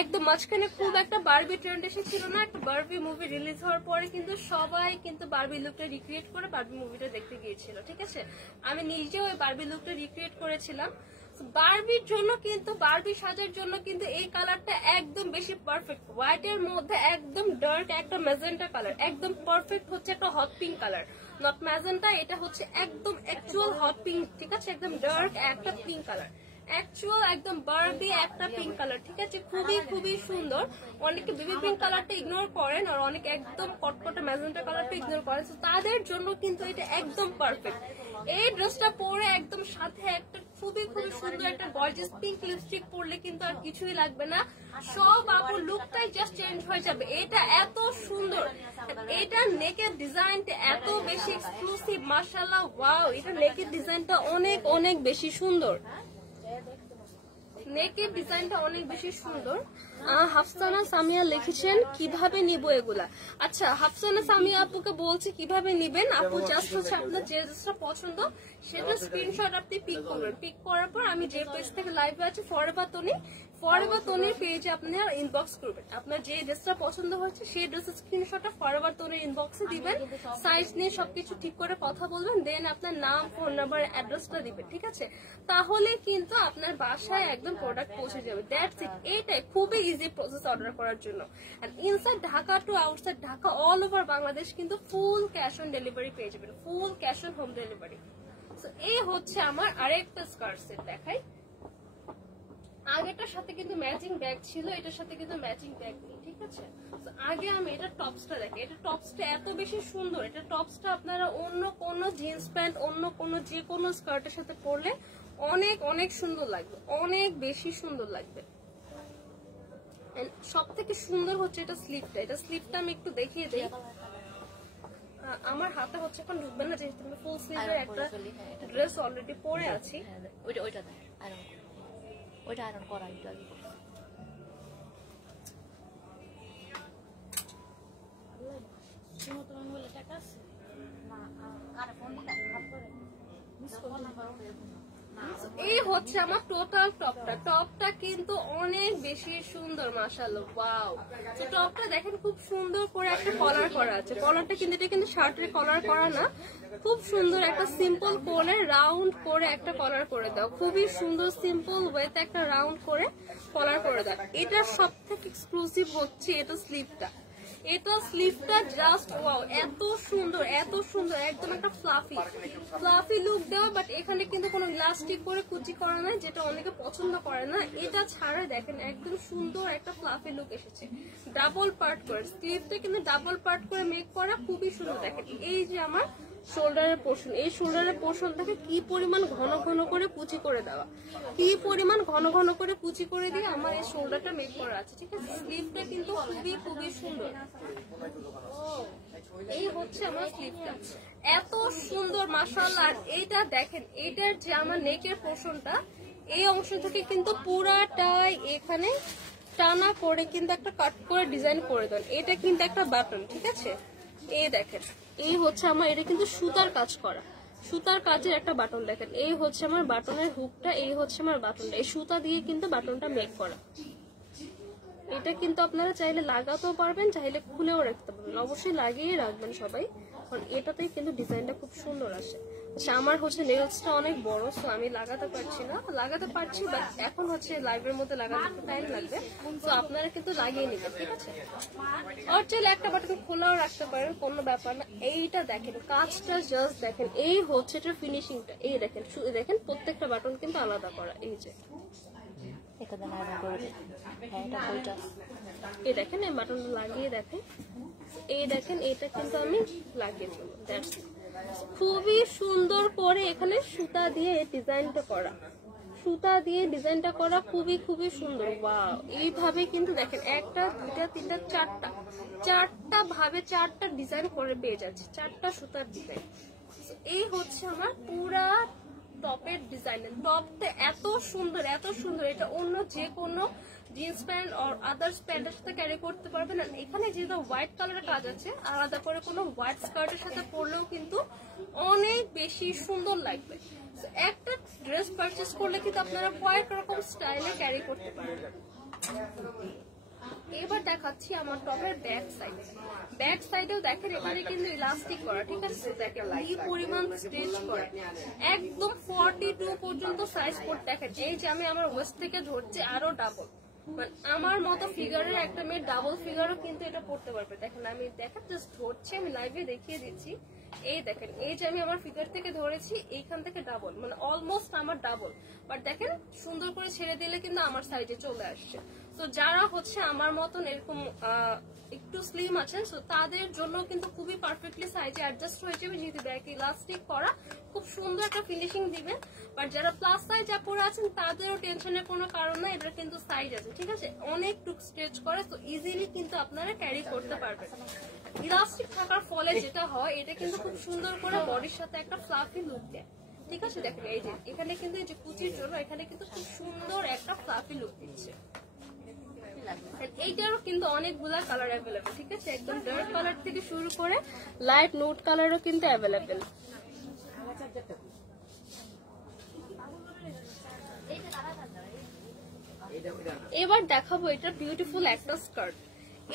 একদম মাঝখানে খুব একটা বারবি ট্রেন্ড এসেছিল না, একটা বারবি মুভি রিলিজ হওয়ার পরে কিন্তু সবাই কিন্তু বারবি লুকটা রিক্রিয়েট করে বারবি মুভিটা দেখতে গিয়েছিল, ঠিক আছে? আমি নিজেও ওই বারবি লুকটা রিক্রিয়েট করেছিলাম। বারবির জন্য কিন্তু, বারবি সাজার জন্য কিন্তু এই কালারটা একদম বেশি পারফেক্ট। হোয়াইট এর মধ্যে একদম ডার্ক একটা ম্যাজেন্টা কালার, একদম পারফেক্ট হচ্ছে একটা hot pink colour, not magenta, এটা হচ্ছে একদম অ্যাকচুয়াল হট পিঙ্ক, ঠিক আছে? একদম ডার্ক একটা পিঙ্ক কালার, অ্যাকচুয়াল একদম বারবি একটা পিঙ্ক কালার, ঠিক আছে? খুবই সুন্দর। অনেকে বেবি পিঙ্ক কালারটা ইগনোর করেন আর অনেকে একদম কটকটে ম্যাজেন্টা কালারটা ইগনোর করেন, তাদের জন্য কিন্তু এটা একদম পারফেক্ট। এই ড্রেসটা পরে একদম সাথে একটা খুবই সুন্দর একটা গর্জিয়াস পিঙ্ক লিপস্টিক পরলে কিন্তু আর কিছুই লাগবে না, সব আপুর লুকটাই জাস্ট চেঞ্জ হয়ে যাবে। এটা এত সুন্দর, এটা নেকের ডিজাইনটা এত বেশি এক্সক্লুসিভ, মাশাআল্লাহ, ওয়াও! এটা নেকের ডিজাইনটা অনেক বেশি সুন্দর, নেকের ডিজাইনটা অনেক বেশি সুন্দর। হাফসানা সামিয়া লিখেছেন কিভাবে নিব এগুলা। আচ্ছা, হাফসানা সামিয়া আপুকে বলছি কিভাবে নিবেন। আপু জাস্ট হচ্ছে আপনার যে ড্রেসটা পছন্দ সেটা স্ক্রিনশট আপনি পিক করবেন, পিক করার পর আমি যে পেজ থেকে লাইভে আছি ফরএভার তনির পেজে আপনার ইনবক্স করবেন। আপনার যে ড্রেসটা পছন্দ হয়েছে সেই ড্রেসের স্ক্রিনশটটা ফরএভার তনির ইনবক্সে দিবেন, সাইজ নিয়ে সবকিছু ঠিক করে কথা বলবেন, দেন আপনার নাম, ফোন নাম্বার, অ্যাড্রেসটা দিবেন, ঠিক আছে? তাহলে কিন্তু আপনার বাসায় একদম প্রোডাক্ট পৌঁছে যাবে। দ্যাটস ইট, এইটাই খুবই ইজি প্রসেস অর্ডার করার জন্য। And inside Dhaka to outside Dhaka all over Bangladesh কিন্তু ফুল ক্যাশ অন ডেলিভারি পেয়ে যাবেন, full cash on home delivery. So এই হচ্ছে আমার আরেকটা স্কার্ট সেট দেখাই। আগেটার সাথে কিন্তু ম্যাচিং ব্যাগ ছিল, এটার সাথে কিন্তু ম্যাচিং ব্যাগ নেই, ঠিক আছে? আগে আমি এটা টপসটা দেখি, এটা টপসটা এত বেশি সুন্দর। এটা টপসটা আপনারা অন্য কোনো জিন্স প্যান্ট, অন্য কোনো যে কোনো স্কার্টের সাথে পরলে অনেক সুন্দর লাগবে, অনেক বেশি সুন্দর লাগবে। সব থেকে সুন্দর হচ্ছে এটা স্লিপটা, এটা স্লিপটা আমি একটু দেখিয়ে দিই। আমার হাতে হচ্ছে এখন ঢুকবে না যেহেতু আমি ফুল স্লিভের একটা ড্রেস অলরেডি পরে আছি। ওইটা আয়রন করা একটু আগে এই হচ্ছে আমার টোটাল টপটা কিন্তু অনেক বেশি সুন্দর, মাশাআল্লাহ, ওয়াও! তো টপটা দেখেন খুব সুন্দর করে একটা কলার করা আছে, কলারটা কিন্তু এটা কিন্তু শার্টের কলার করা না, খুব সুন্দর একটা সিম্পল করে রাউন্ড করে একটা কলার করে দাও, খুবই সুন্দর সিম্পল ওয়েতে একটা রাউন্ড করে কলার করে দাও। এটা সব থেকে এক্সক্লুসিভ হচ্ছে এটা স্লিভটা, এটা স্লিভটা জাস্ট ওয়াও, এত সুন্দর একদম একটা ফ্লাফি লুক দেওয়া, বাট এখানে কিন্তু কোনো ইলাস্টিক করে কুচি করা নাই, যেটা অনেকে পছন্দ করে না। এটা ছাড়া দেখেন একদম সুন্দর একটা ফ্লাফি লুক এসেছে, ডাবল পার্ট করে স্লিভটা কিন্তু ডাবল পার্ট করে মেক করা, খুবই সুন্দর। দেখেন এই যে আমার শোল্ডারের পোর্শন, এই শোল্ডারের পোর্শনটাকে কি পরিমাণ ঘন ঘন করে কুচি করে দেওয়া, কি পরিমাণ ঘন ঘন করে কুচি করে দিয়ে আমার এই শোল্ডারটা মেক করা আছে, ঠিক আছে। স্লিভটা কিন্তু খুবই খুবই সুন্দর, এই হচ্ছে আমার স্লিভটা, এত সুন্দর মাশাআল্লাহ। আর এইটা দেখেন, এইটার যে আমার নেকের পোর্শনটা, এই অংশ থেকে কিন্তু পুরাটাই এখানে টানা করে কিন্তু একটা কাট করে ডিজাইন করে দেন, এটা কিন্তু একটা বাটন, ঠিক আছে। এই দেখেন, এই হচ্ছে আমার, এটা কিন্তু সুতার কাজ করা, সুতার কাজের একটা বাটন দেখেন, এই হচ্ছে আমার বাটনের হুকটা, এই হচ্ছে আমার বাটনটা, এই সুতা দিয়ে কিন্তু বাটনটা মেক করা। এটা কিন্তু আপনারা চাইলে লাগাতেও পারবেন, চাইলে খুলেও রাখতে পারবেন, অবশ্যই লাগিয়ে রাখবেন সবাই, কারণ এটাতেই কিন্তু ডিজাইনটা খুব সুন্দর আসে। আচ্ছা, আমার হচ্ছে নেলসটা অনেক বড়, সো আমি লাগাতে পারছি না, লাগাতে পারছি বাট এখন হচ্ছে লাইভের মধ্যে লাগাতে একটু টাইম লাগবে, তো আপনারা কিন্তু লাগিয়ে নেবেন, ঠিক আছে। আর চাইলে একটা বাটন খোলাও রাখতে পারেন, কোনো ব্যাপার না। এইটা দেখেন, কাজটা জাস্ট দেখেন, এই হচ্ছে এটা ফিনিশিংটা, এই দেখেন, দেখেন প্রত্যেকটা বাটন কিন্তু আলাদা করা, এই যে এটা দেন আয়রন করে দিন। হ্যাঁ, এটা বইটা এই দেখেন, এই বাটনটা লাগিয়ে দেখেন, এই দেখেন, এটা কিন্তু আমি লাগিয়ে দেবো, দ্যাটস ইট। খুবই সুন্দর করে এখানে সুতা দিয়ে এই ডিজাইনটা করা, সুতা দিয়ে ডিজাইনটা করা খুবই খুবই সুন্দর। ওয়াও, এইভাবে কিন্তু দেখেন একটা দুইটা তিনটা চারটা ভাবে চারটা ডিজাইন করে পেয়ে যাচ্ছে, চারটা সুতার ডিজাইন। এই হচ্ছে আমার পুরা টপের ডিজাইন, টপটা এত সুন্দর এত সুন্দর, এটা অন্য যে কোনো জিন্স প্যান্ট আর আদার্স প্যান্টের সাথে ক্যারি করতে পারবেন। আর এখানে যেহেতু হোয়াইট কালারের কাজ আছে, আলাদা করে কোনো হোয়াইট স্কার্টের সাথে পরলেও কিন্তু অনেক বেশি সুন্দর লাগবে। একটা ড্রেস পারচেস করলে কিন্তু আপনারা কয়েক রকম স্টাইলে ক্যারি করতে পারবেন। এবার দেখাচ্ছি আমার টপের ব্যাক সাইড, ব্যাক সাইডেও দেখেন এখানে কিন্তু ইলাস্টিক করা, ঠিক আছে। দেখেন কি পরিমাণ স্ট্রেচ করা, একদম 42 পর্যন্ত সাইজ করতে দেখেন। এই যে আমি আমার ওয়েস্ট থেকে ধরছি আরো ডাবল, মানে আমার মতো ফিগারের একটা মেয়ে ডাবল ফিগারও কিন্তু এটা পড়তে পারবে। দেখেন আমি দেখেন জাস্ট ধরছি, আমি লাইভে দেখিয়ে দিচ্ছি। এই দেখেন, এই যে আমি আমার ফিগার থেকে ধরেছি, এইখান থেকে ডাবল, মানে অলমোস্ট আমার ডাবল, বাট দেখেন সুন্দর করে ছেড়ে দিলে কিন্তু আমার সাইজে চলে আসছে। তো যারা হচ্ছে আমার মতন এরকম একটু স্লিম আছেন, সো তাদের জন্য কিন্তু খুবই পারফেক্টলি সাইজে অ্যাডজাস্ট হয়ে যাবে, যেহেতু ব্যাক ইলাস্টিক করা, খুব সুন্দর একটা ফিনিশিং দিবেন। বাট যারা প্লাস সাইজ আপুরা আছেন তাদেরও টেনশনের কোনো কারণ নাই, এটা কিন্তু সাইজ আছে, ঠিক আছে, অনেক টুক স্ট্রেচ করে, তো ইজিলি কিন্তু আপনারা ক্যারি করতে পারবেন। ইলাস্টিক থাকার ফলে যেটা হয়, এটা কিন্তু খুব সুন্দর করে বডির সাথে একটা ফ্লাফি লুক দেয়, ঠিক আছে। দেখেন এই যে এখানে কিন্তু এই যে কুচির জন্য এখানে কিন্তু খুব সুন্দর একটা ফ্লাফি লুক দিচ্ছে। এইটারও কিন্তু অনেকগুলা কালার অ্যাভেলেবেল, ঠিক আছে, একদম ডার্ক কালার থেকে শুরু করে লাইট নোট কালারও কিন্তু অ্যাভেলেবেল। এবার দেখাবো এটা বিউটিফুল একটা স্কার্ট,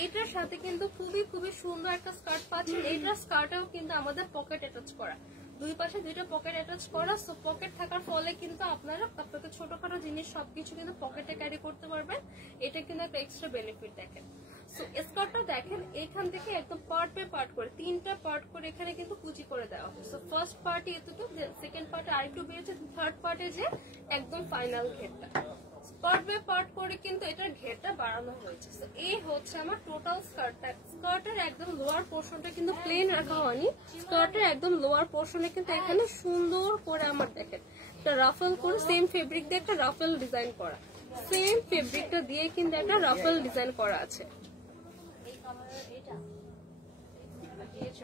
এটার সাথে কিন্তু খুবই খুবই সুন্দর একটা স্কার্ট পাচ্ছেন। এইটার স্কার্টেও কিন্তু আমাদের পকেট অ্যাটাচ করা, দুই পাশে দুইটা পকেট অ্যাটাচ করা, সো পকেট থাকার ফলে কিন্তু আপনারা আপনাদের ছোটখাটো জিনিস সবকিছু কিন্তু পকেটে ক্যারি করতে পারবেন, এটা কিন্তু একটা এক্সট্রা বেনিফিট। দেখেন, সো স্কার্টটা দেখেন এখান থেকে একদম পার্ট বাই পার্ট করে, তিনটা পার্ট করে এখানে কিন্তু কুচি করে দেওয়া হয়। সো ফার্স্ট পার্টে এতটুকু, সেকেন্ড পার্টে আরেকটু বেড়েছে, থার্ড পার্টে যে একদম ফাইনাল ঘেরটা, পার্ট বাই পার্ট করে কিন্তু এটার ঘেরটা বাড়ানো হয়েছে। এই হচ্ছে আমার টোটাল স্কার্টটা। স্কার্টের একদম লোয়ার পোর্শনটা কিন্তু প্লেন রাখা হয়নি, স্কার্টের একদম লোয়ার পোর্শনে কিন্তু এখানে সুন্দর করে আমার দেখেন একটা রাফেল করে, সেম ফেব্রিক দিয়ে একটা রাফেল ডিজাইন করা, সেম ফেব্রিকটা দিয়ে কিন্তু একটা রাফেল ডিজাইন করা আছে।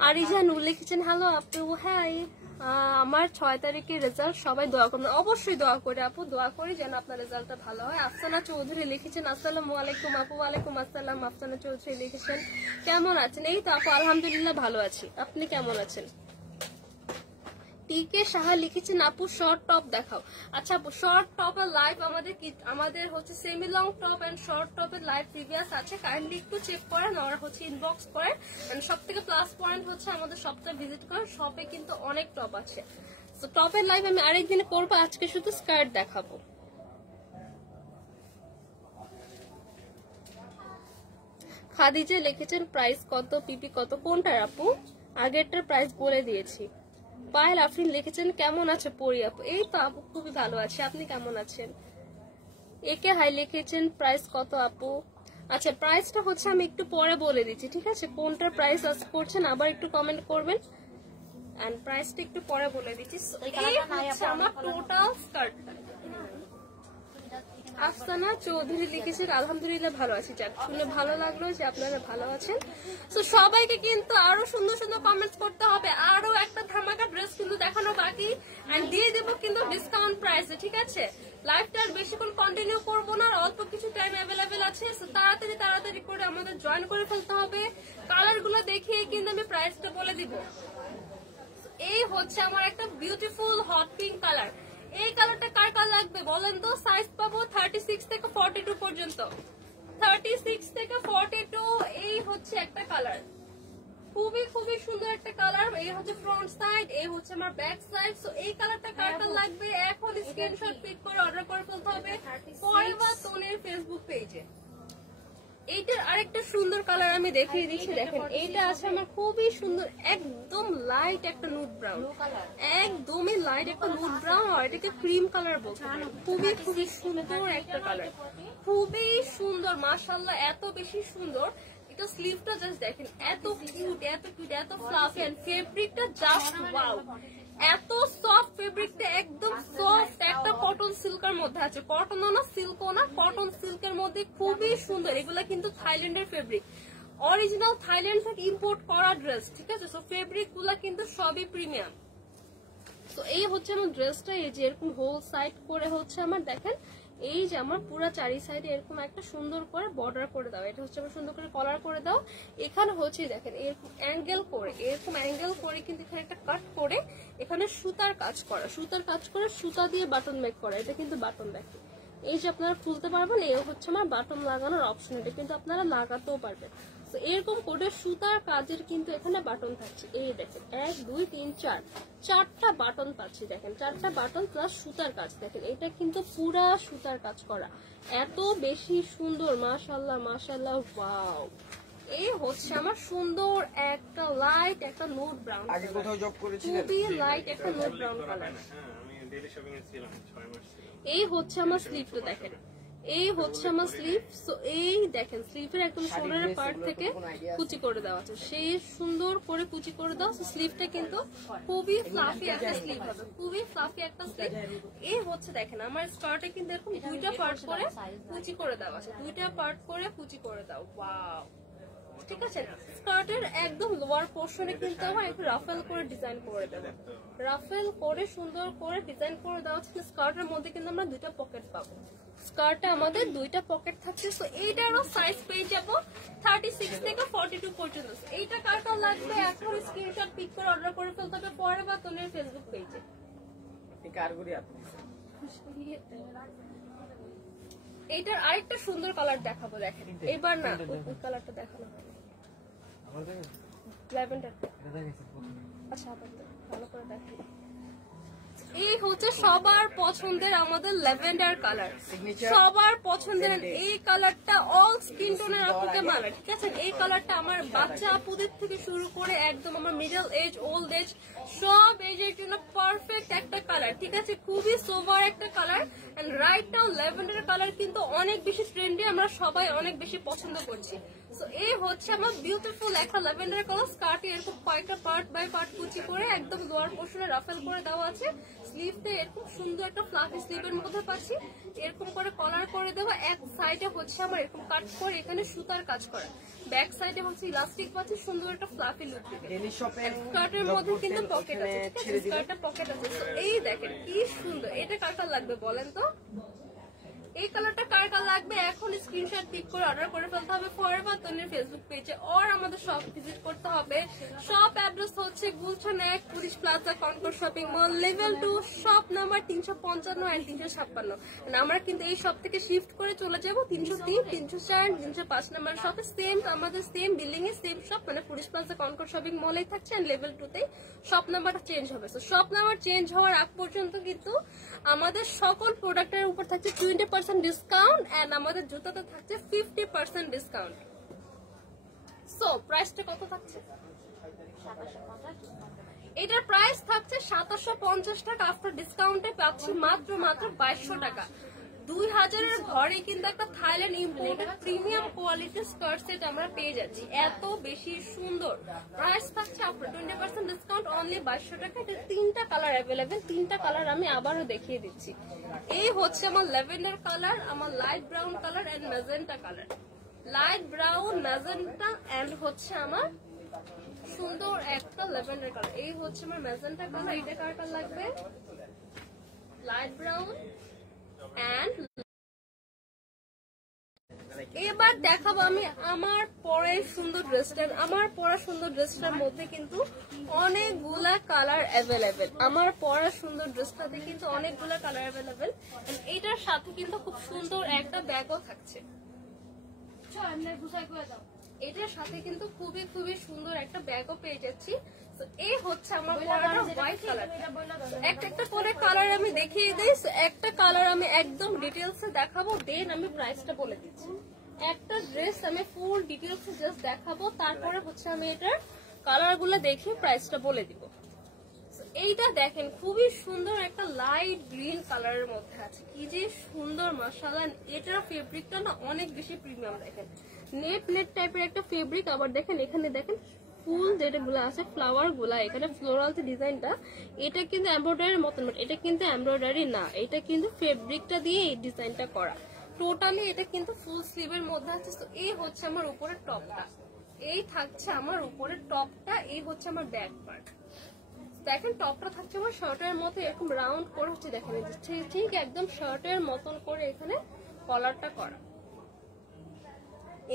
আরিজানু লিখেছেন হ্যালো আপু, হাই, আমার 6 তারিখের রেজাল্ট, সবাই দোয়া করবেন। অবশ্যই দোয়া করে আপু, দোয়া করি যেন আপনার রেজাল্টটা ভালো হয়। আফসানা চৌধুরী লিখেছেন আসসালামু আলাইকুম আপু। ওয়ালাইকুম আসসালাম। আফসানা চৌধুরী লিখেছেন কেমন আছেন? এই তো আপু আলহামদুলিল্লাহ ভালো আছি, আপনি কেমন আছেন? টিকে সাহা লিখেছেন আপু শর্ট টপ দেখাও। আচ্ছা আপু, শর্ট টপের লাইভ আমাদের হচ্ছে semi long top and short টপের লাইভ প্রিভিয়াস আছে, কাইন্ডলি একটু চেক করেন আর হচ্ছে ইনবক্স করেন। সব থেকে প্লাস পয়েন্ট হচ্ছে আমাদের শপটা ভিজিট করেন, শপে কিন্তু অনেক টপ আছে। তো টপের লাইভ আমি আরেকদিন করবো, আজকে শুধু স্কার্ট দেখাবো। খাদিজা লিখেছেন প্রাইস কত, পিপি কত, কোনটার আপু? আগেরটার প্রাইস বলে দিয়েছি। পায়েল আফরিন লিখেছেন কেমন আছে পরি আপু? এই তো আপু খুবই ভালো আছে, আপনি কেমন আছেন? একে হাই লিখেছেন প্রাইস কত আপু? আচ্ছা প্রাইসটা হচ্ছে আমি একটু পরে বলে দিচ্ছি, ঠিক আছে, কোনটার প্রাইস আজ করছেন আবার একটু কমেন্ট করবেন। এন্ড প্রাইসটা একটু পরে বলে দিচ্ছি। এই এই কালারটা নাই হচ্ছে আপু, আমার অনেক কালার। টোটাল স্কার্টটা। আফসানা চৌধুরী লিখেছেন আলহামদুলিল্লাহ ভালো আছি। যাক, শুনে ভালো লাগলো যে আপনারা ভালো আছেন। তো সবাইকে কিন্তু আরো সুন্দর সুন্দর কমেন্টস করতে হবে। আরো একটা ধামাকা ড্রেস কিন্তু দেখানো বাকি, এন্ড দিয়ে দেবো কিন্তু ডিসকাউন্ট প্রাইসে, ঠিক আছে? লাইভটা আর বেশিক্ষণ কন্টিনিউ করবো না, আর অল্প কিছু টাইম অ্যাভেলেবেল আছে। So তাড়াতাড়ি তাড়াতাড়ি করে আমাদের জয়েন করে ফেলতে হবে। কালার গুলো দেখিয়ে কিন্তু আমি প্রাইসটা বলে দিব। এই হচ্ছে আমার একটা বিউটিফুল হট পিঙ্ক কালার। এই কালারটা কার কার লাগবে বলেন তো? সাইজ পাবো 36 থেকে 42 পর্যন্ত। 36 থেকে 42 এই হচ্ছে একটা কালার, খুবই খুবই সুন্দর একটা কালার। এই হচ্ছে ফ্রন্ট সাইড, এই হচ্ছে আমার ব্যাক সাইড। সো এই কালারটা কার কার লাগবে এখন স্ক্রিনশট পিক করে অর্ডার করে ফেলতে হবে ফরএভার তোনের ফেসবুক পেজে। এইটার আরেকটা সুন্দর কালার আমি দেখিয়ে দিচ্ছি, দেখেন। এইটা আছে আমার খুবই সুন্দর, একদম লাইট একটা নুড ব্রাউন, একদমই লাইট একটা নুড ব্রাউন, আর এটাকে ক্রিম কালার বলতে পারেন। খুবই খুবই সুন্দর একটা কালার, খুবই সুন্দর মাশাআল্লাহ, এত বেশি সুন্দর। এটা স্লিভটা জাস্ট দেখেন, এত কিউট, এত কিউট, এত ফ্লাফি, এন্ড ফেব্রিকটা জাস্ট ওয়াও, এত সফট ফেব্রিকটা, একদম সফট একটা কটন সিল্কের মধ্যে আছে। কটনও না, সিল্কও না, কটন সিল্কের মধ্যে খুবই সুন্দর। এগুলা কিন্তু থাইল্যান্ডের ফেব্রিক, অরিজিনাল থাইল্যান্ড থেকে ইম্পোর্ট করা ড্রেস, ঠিক আছে? সো ফেব্রিক গুলা কিন্তু সবই প্রিমিয়াম। তো এই হচ্ছে আমার ড্রেসটা, এই যে এরকম হোল সাইড করে হচ্ছে আমার, দেখেন এই যে আমার পুরো চারি সাইডে এরকম একটা সুন্দর করে বর্ডার করে দাও। এটা হচ্ছে আমার সুন্দর করে কলার করে দাও। এখানে হচ্ছে দেখেন এরকম অ্যাঙ্গেল করে, এরকম অ্যাঙ্গেল করে কিন্তু এখানে একটা কাট করে এখানে সুতার কাজ করা, সুতার কাজ করে সুতা দিয়ে বাটন মেক করা। এটা কিন্তু বাটন দেখেন, এই যে আপনারা খুলতে পারবেন, এই হচ্ছে আমার বাটন লাগানোর অপশন। এটা কিন্তু আপনারা লাগাতেও পারবেন। তো এরকম করে সুতার কাজের কিন্তু এখানে বাটন থাকছে। এই দেখেন 1 2 3 4 চারটা বাটন পাচ্ছি, দেখেন চারটা বাটন প্লাস সুতার কাজ। দেখেন এটা কিন্তু পুরা সুতার কাজ করা, এত বেশি সুন্দর, মাশাআল্লাহ মাশাআল্লাহ, ওয়াও। এই হচ্ছে আমার সুন্দর একটা লাইট একটা নুড ব্রাউন, আগে কোথাও জব করেছিলেন? খুবই লাইট একটা নুড ব্রাউন কালার। আমি ডেইলি শপিং এ ছিলাম 6 মাস ছিলাম। এই হচ্ছে আমার স্লিভটা দেখেন, এই হচ্ছে আমার স্লিভ। সো এই দেখেন স্লিভের একদম শোল্ডারের পার্ট থেকে কুচি করে দেওয়া আছে, সেই সুন্দর করে কুচি করে দাও। সো স্লিভটা কিন্তু খুবই ফ্লাফি একটা স্লিভ হবে, খুবই ফ্লাফি একটা স্লিভ। এই হচ্ছে দেখেন আমার স্কার্টে কিন্তু এরকম দুইটা পার্ট করে কুচি করে দেওয়া আছে, দুইটা পার্ট করে কুচি করে দাও, ওয়াও, ঠিক আছে? স্কার্টের একদম লোয়ার পোর্শনে কিন্তু আমার একটু রাফেল করে ডিজাইন করে দেবো, রাফেল করে সুন্দর করে ডিজাইন করে দেওয়া হচ্ছে। স্কার্টের মধ্যে কিন্তু আমরা দুইটা পকেট পাবো, স্কার্টে আমাদের দুইটা পকেট থাকছে। তো এইটারও সাইজ পেয়ে যাবো 36 থেকে 42 পর্যন্ত। এইটা কার কার লাগবে এখন স্ক্রিনশট পিক করে অর্ডার করে ফেলতে হবে ফরএভার তোনের ফেসবুক পেজে। এইটার আরেকটা সুন্দর কালার দেখাবো, দেখেন এবার না ওই কালারটা দেখানো হবে, ল্যাভেন্ডার। আচ্ছা ভালো করে দেখেন, এই হচ্ছে সবার পছন্দের আমাদের ল্যাভেন্ডার কালার, সবার পছন্দের এই কালারটা অল স্কিন টোনের আপুকে মানাবে, ঠিক আছে? এই কালারটা আমার বাচ্চা আপুদের থেকে শুরু করে একদম আমার মিডল এজ ওল্ড এজ সব এজের জন্য পারফেক্ট একটা কালার, ঠিক আছে? খুবই সোভার একটা colour. And right now lavender colour কিন্তু অনেক বেশি ট্রেন্ডি, আমরা সবাই অনেক বেশি পছন্দ করছি। সো এই হচ্ছে আমার বিউটিফুল একটা ল্যাভেন্ডার কালার। স্কার্টে এরকম কয়েকটা পার্ট বাই পার্ট কুচি করে একদম লোয়ার পোর্শনে রাফেল করে দেওয়া আছে। স্লিভটা এরকম সুন্দর একটা ফ্লাফি স্লিভের মধ্যে পাচ্ছি, এরকম করে কলার করে দেওয়া। এক সাইডে হচ্ছে আমার এরকম কাট করে এখানে সুতার কাজ করা, ব্যাক সাইডে হচ্ছে ইলাস্টিক পাচ্ছি, সুন্দর একটা ফ্লাফি লুক দিবে। স্কার্টের মধ্যে কিন্তু পকেট আছে, ঠিক আছে? স্কার্টে পকেট আছে। তো এই দেখেন কি সুন্দর, এটা কার কার লাগবে বলেন তো? এই কালারটা কার কার লাগবে এখন স্ক্রিনশট পিক করে অর্ডার করে ফেলতে হবে ফরএভার তোনের ফেসবুক পেজে, আর আমাদের শপ ভিজিট করতে হবে। শপ অ্যাড্রেস হচ্ছে Gulshan 1 police plaza Concord shopping mall level 2 shop number 355 and 356। আমরা কিন্তু এই শপ থেকে শিফট করে চলে যাব 303 304 305 নাম্বার শপে, সেম আমাদের সেম বিল্ডিং এ সেম শপ, মানে পুলিশ প্লাজা কনকর্ড শপিং মলেই থাকছে। এন্ড লেভেল 2 তে শপ নাম্বারটা চেঞ্জ হবে। সো শপ নাম্বার চেঞ্জ হওয়ার আগ পর্যন্ত কিন্তু আমাদের সকল প্রোডাক্টের উপর থাকছে 20% ডিসকাউন্ট, এন্ড আমাদের জুতাতে থাকছে 50% ডিসকাউন্ট। সো প্রাইসটা কত থাকছে? এটার প্রাইস থাকছে 2750 টাকা, আফটার ডিসকাউন্টে পাচ্ছি মাত্র 2200 টাকা। 2000-এর ঘরে কিন্তু একটা থাইল্যান্ড ইম্পোর্টেড প্রিমিয়াম কোয়ালিটির স্কার্ট সেট আমরা পেয়ে যাচ্ছি, এত বেশি সুন্দর। প্রাইস থাকছে আপনার 20% ডিসকাউন্ট অনলি 2200 টাকা। এটা 3টা কালার অ্যাভেলেবেল, 3টা কালার আমি আবারও দেখিয়ে দিচ্ছি। এই হচ্ছে আমার ল্যাভেন্ডার কালার, আমার light brown colour and magenta colour, light brown magenta and হচ্ছে আমার সুন্দর একটা ল্যাভেন্ডার কালার। এই হচ্ছে আমার ম্যাজেন্টা কালার, এটা কালারটা লাগবে লাইট ব্রাউন এন্ড। এবার দেখাবো আমি আমার পরে সুন্দর ড্রেসটার। আমার পরা সুন্দর ড্রেসটার মধ্যে কিন্তু অনেকগুলা কালার অ্যাভেলেবেল, আমার পরা সুন্দর ড্রেসটাতে কিন্তু অনেকগুলা কালার অ্যাভেলেবেল। এটার সাথে কিন্তু খুব সুন্দর একটা ব্যাগও থাকছে, এটার সাথে কিন্তু খুবই খুবই সুন্দর একটা ব্যাগও পেয়ে যাচ্ছি। এই হচ্ছে আমার পরাটা হোয়াইট কালার। একটা করে কালার আমি দেখিয়ে দিই, একটা কালার আমি একদম ডিটেলসে দেখাবো, দেন আমি প্রাইসটা বলে দিচ্ছি। একটা ড্রেস আমি ফুল ডিটেলসে জাস্ট দেখাবো, তারপরে হচ্ছে আমি এটার কালারগুলো দেখে প্রাইসটা বলে দিব। এইটা দেখেন খুবই সুন্দর একটা লাইট গ্রিন কালারের মধ্যে আছে, কি যে সুন্দর মাশাআল্লাহ। এটার ফেব্রিকটা না অনেক বেশি প্রিমিয়াম, দেখেন নেট নেট টাইপের একটা ফেব্রিক। আবার দেখেন এখানে দেখেন ফুল যেটাগুলো আছে ফ্লাওয়ার গুলা, এখানে ফ্লোরাল ডিজাইনটা, এটা কিন্তু এমব্রয়ডারির মতন, এটা কিন্তু এমব্রয়ডারি না, এটা কিন্তু ফেব্রিকটা দিয়ে এই ডিজাইনটা করা। টোটালি এটা কিন্তু ফুল স্লিভের মধ্যে আছে। তো এই হচ্ছে আমার উপরের টপটা, এই থাকছে আমার উপরের টপটা, এই হচ্ছে আমার ব্যাক পার্ট। দেখেন টপটা থাকছে আমার শার্টের মতো এরকম রাউন্ড করে হচ্ছে, দেখেন ঠিক একদম শার্টের মতন করে এখানে কলারটা করা।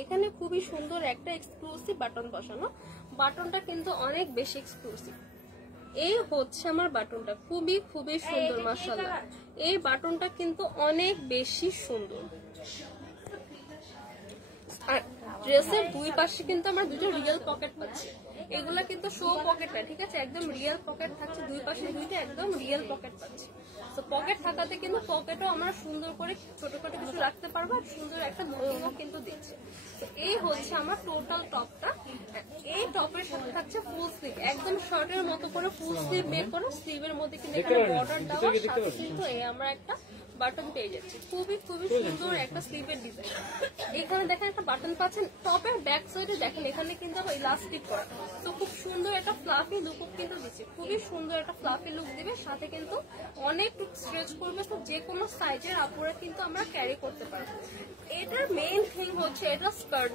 এখানে খুবই সুন্দর একটা এক্সক্লুসিভ বাটন বসানো, বাটনটা কিন্তু অনেক বেশি এক্সক্লুসিভ। এই হচ্ছে আমার বাটনটা, খুবই খুবই সুন্দর মাশাআল্লাহ। এই বাটনটা কিন্তু অনেক বেশি সুন্দর। আর ড্রেসের দুই পাশে কিন্তু আমরা দুটো রিয়েল পকেট পাচ্ছি, এগুলা কিন্তু শো পকেট না, ঠিক আছে, একদম রিয়েল পকেট থাকছে, দুই পাশে দুইটা একদম রিয়েল পকেট পাচ্ছি। তো পকেট থাকাতে কিন্তু পকেটও আমরা সুন্দর করে ছোটখাটো কিছু রাখতে পারবো, আর সুন্দর একটা লুকিংও কিন্তু দিচ্ছে। তো এই হচ্ছে আমার টোটাল টপটা। এই টপের সাথে থাকছে ফুল স্লিভ, একদম শার্টের মতো করে ফুল স্লিভ বের করে, স্লিভের মধ্যে কিন্তু এখানে বর্ডার দেওয়া, সাথে কিন্তু আমরা একটা বাটন পেয়ে যাচ্ছি, খুবই খুবই সুন্দর একটা স্লিভের ডিজাইন। এখানে দেখেন একটা বাটন পাচ্ছেন, টপের ব্যাক সাইডে দেখেন এখানে কিন্তু আবার ইলাস্টিক করা, তো খুব সুন্দর একটা ফ্লাফি লুক কিন্তু দিচ্ছে, খুবই সুন্দর একটা ফ্লাফি লুক দিবে, সাথে কিন্তু অনেক স্ট্রেচ করবে, তো যে কোনো সাইজের আপুরা কিন্তু আমরা ক্যারি করতে পারবো। এটার মেইন থিং হচ্ছে এটা স্কার্ট,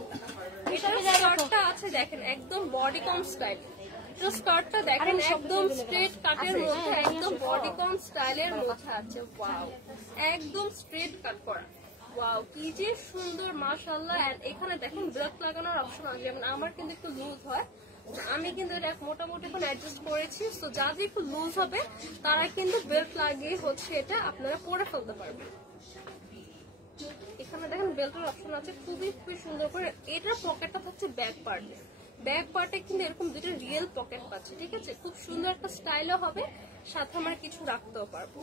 এটার স্কার্টটা আছে দেখেন একদম বডিকন স্টাইল। স্কার্টটা দেখেন একদম স্ট্রেট কাটের মধ্যে, একদম বডিকন স্টাইলের মধ্যে আছে। ওয়াও, একদম স্ট্রেট কাট করা, ওয়াও কি যে সুন্দর মাশাআল্লাহ। এখানে দেখেন বেল্ট লাগানোর অপশন আছে, যেমন আমার কিন্তু একটু লুজ হয়, আমি কিন্তু এটা মোটামুটি এখন অ্যাডজাস্ট করেছি। তো যাদের একটু লুজ হবে তারা কিন্তু বেল্ট লাগিয়ে হচ্ছে এটা আপনারা পরে ফেলতে পারবেন। এখানে দেখেন বেল্টের অপশন আছে, খুবই খুবই সুন্দর করে। এটার পকেটটা হচ্ছে ব্যাক পার্টে, ব্যাক পার্টে কিন্তু এরকম দুটো রিয়েল পকেট পাচ্ছে, ঠিক আছে, খুব সুন্দর একটা স্টাইলও হবে, সাথে আমরা কিছু রাখতেও পারবো।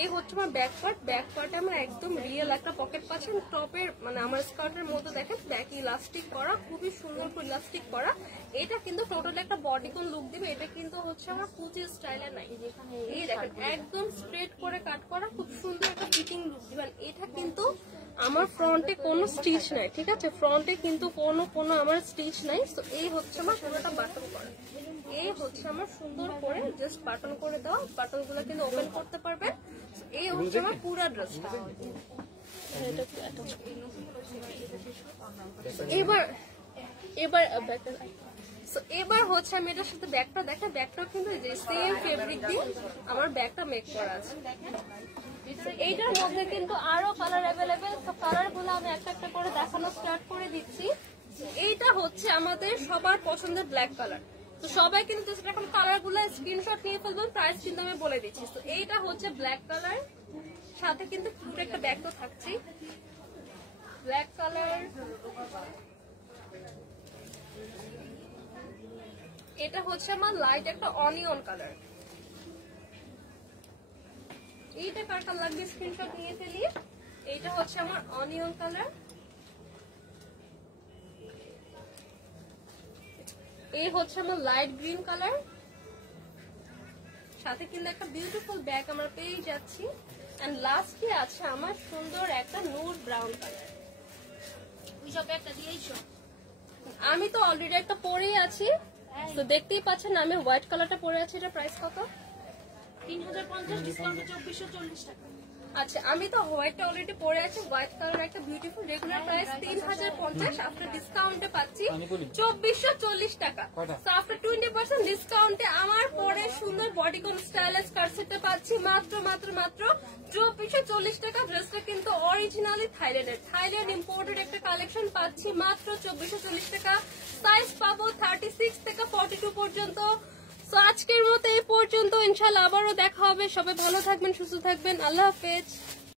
এই হচ্ছে আমার ব্যাক পার্ট, ব্যাক পার্টে আমরা একদম রিয়েল একটা পকেট পাচ্ছেন। টপের মানে আমার স্কার্টের মধ্যে দেখেন ব্যাক ইলাস্টিক করা, খুবই সুন্দর করে ইলাস্টিক করা। এটা কিন্তু টোটালি একটা বডিকন লুক দিবে, এটা কিন্তু হচ্ছে আমার কুচি স্টাইলের নাই, এই দেখেন একদম স্ট্রেট করে কাট করা, খুব সুন্দর একটা ফিটিং লুক দিবেন। এটা কিন্তু আমার ফ্রন্টে কোনো স্টিচ নাই, ঠিক আছে, ফ্রন্টে কিন্তু কোনো আমার স্টিচ নাই। তো এই হচ্ছে আমার পুরোটা বাটন করা, এই হচ্ছে আমার সুন্দর করে জাস্ট বাটন করে দেওয়া, বাটন গুলো কিন্তু ওপেন করতে পারবেন। এই হচ্ছে আমার পুরো ড্রেসটা। এবার হচ্ছে আমি এটার সাথে ব্যাগটা দেখেন, ব্যাগটা কিন্তু সেম ফেব্রিক দিয়ে আমার ব্যাগটা মেক করা আছে। এইটার মধ্যে কিন্তু আরো কালার অ্যাভেলেবেল, তো কালার গুলো আমি একটা একটা করে দেখানো স্টার্ট করে দিচ্ছি। এইটা হচ্ছে আমাদের সবার পছন্দের ব্ল্যাক কালার, তো সবাই কিন্তু এখন কালার গুলো স্ক্রিনশট নিয়ে ফেলবেন, প্রাইস কিন্তু আমি বলে দিচ্ছি। তো এইটা হচ্ছে ব্ল্যাক কালার, সাথে কিন্তু পুরো একটা ব্যাগ তো থাকছে ব্ল্যাক কালার। এটা হচ্ছে আমার লাইট একটা অনিয়ন কালার, এইটা কার কালার লাগবে স্ক্রিনশট নিয়ে ফেলি। এইটা হচ্ছে আমার অনিয়ন কালার, এই হচ্ছে আমার লাইট গ্রিন কালার, সাথে কিন্তু একটা বিউটিফুল ব্যাগ আমরা পেয়ে যাচ্ছি। এন্ড লাস্টে আছে আমার সুন্দর একটা নুড ব্রাউন কালার। আমি তো অলরেডি একটা পরেই আছি, তো দেখতেই পাচ্ছেন আমি হোয়াইট কালারটা পরে আছি। এটা প্রাইস কত? 3050 ডিসকাউন্টে 2440 টাকা। আচ্ছা, আমি তো হোয়াইটটা অলরেডি পরে আছি। হোয়াইট কালার একটা বিউটিফুল, রেগুলার প্রাইস 3050, আফটার ডিসকাউন্টে পাচ্ছি 2440 টাকা। সো আফটার 20% ডিসকাউন্টে আমার পরে সুন্দর বডিকন স্টাইলিশ স্কার্ট সেটটা পাচ্ছি মাত্র 2440 টাকা। ড্রেসটা কিন্তু অরিজিনালি থাইল্যান্ড ইম্পোর্টেড একটা কালেকশন পাচ্ছি মাত্র 2440 টাকা। সাইজ পাবো 36 থেকে 42 পর্যন্ত। তো আজকের মতো এই পর্যন্ত, ইনশাআল্লাহ আবারও দেখা হবে। সবাই ভালো থাকবেন, সুস্থ থাকবেন, আল্লাহ হাফেজ।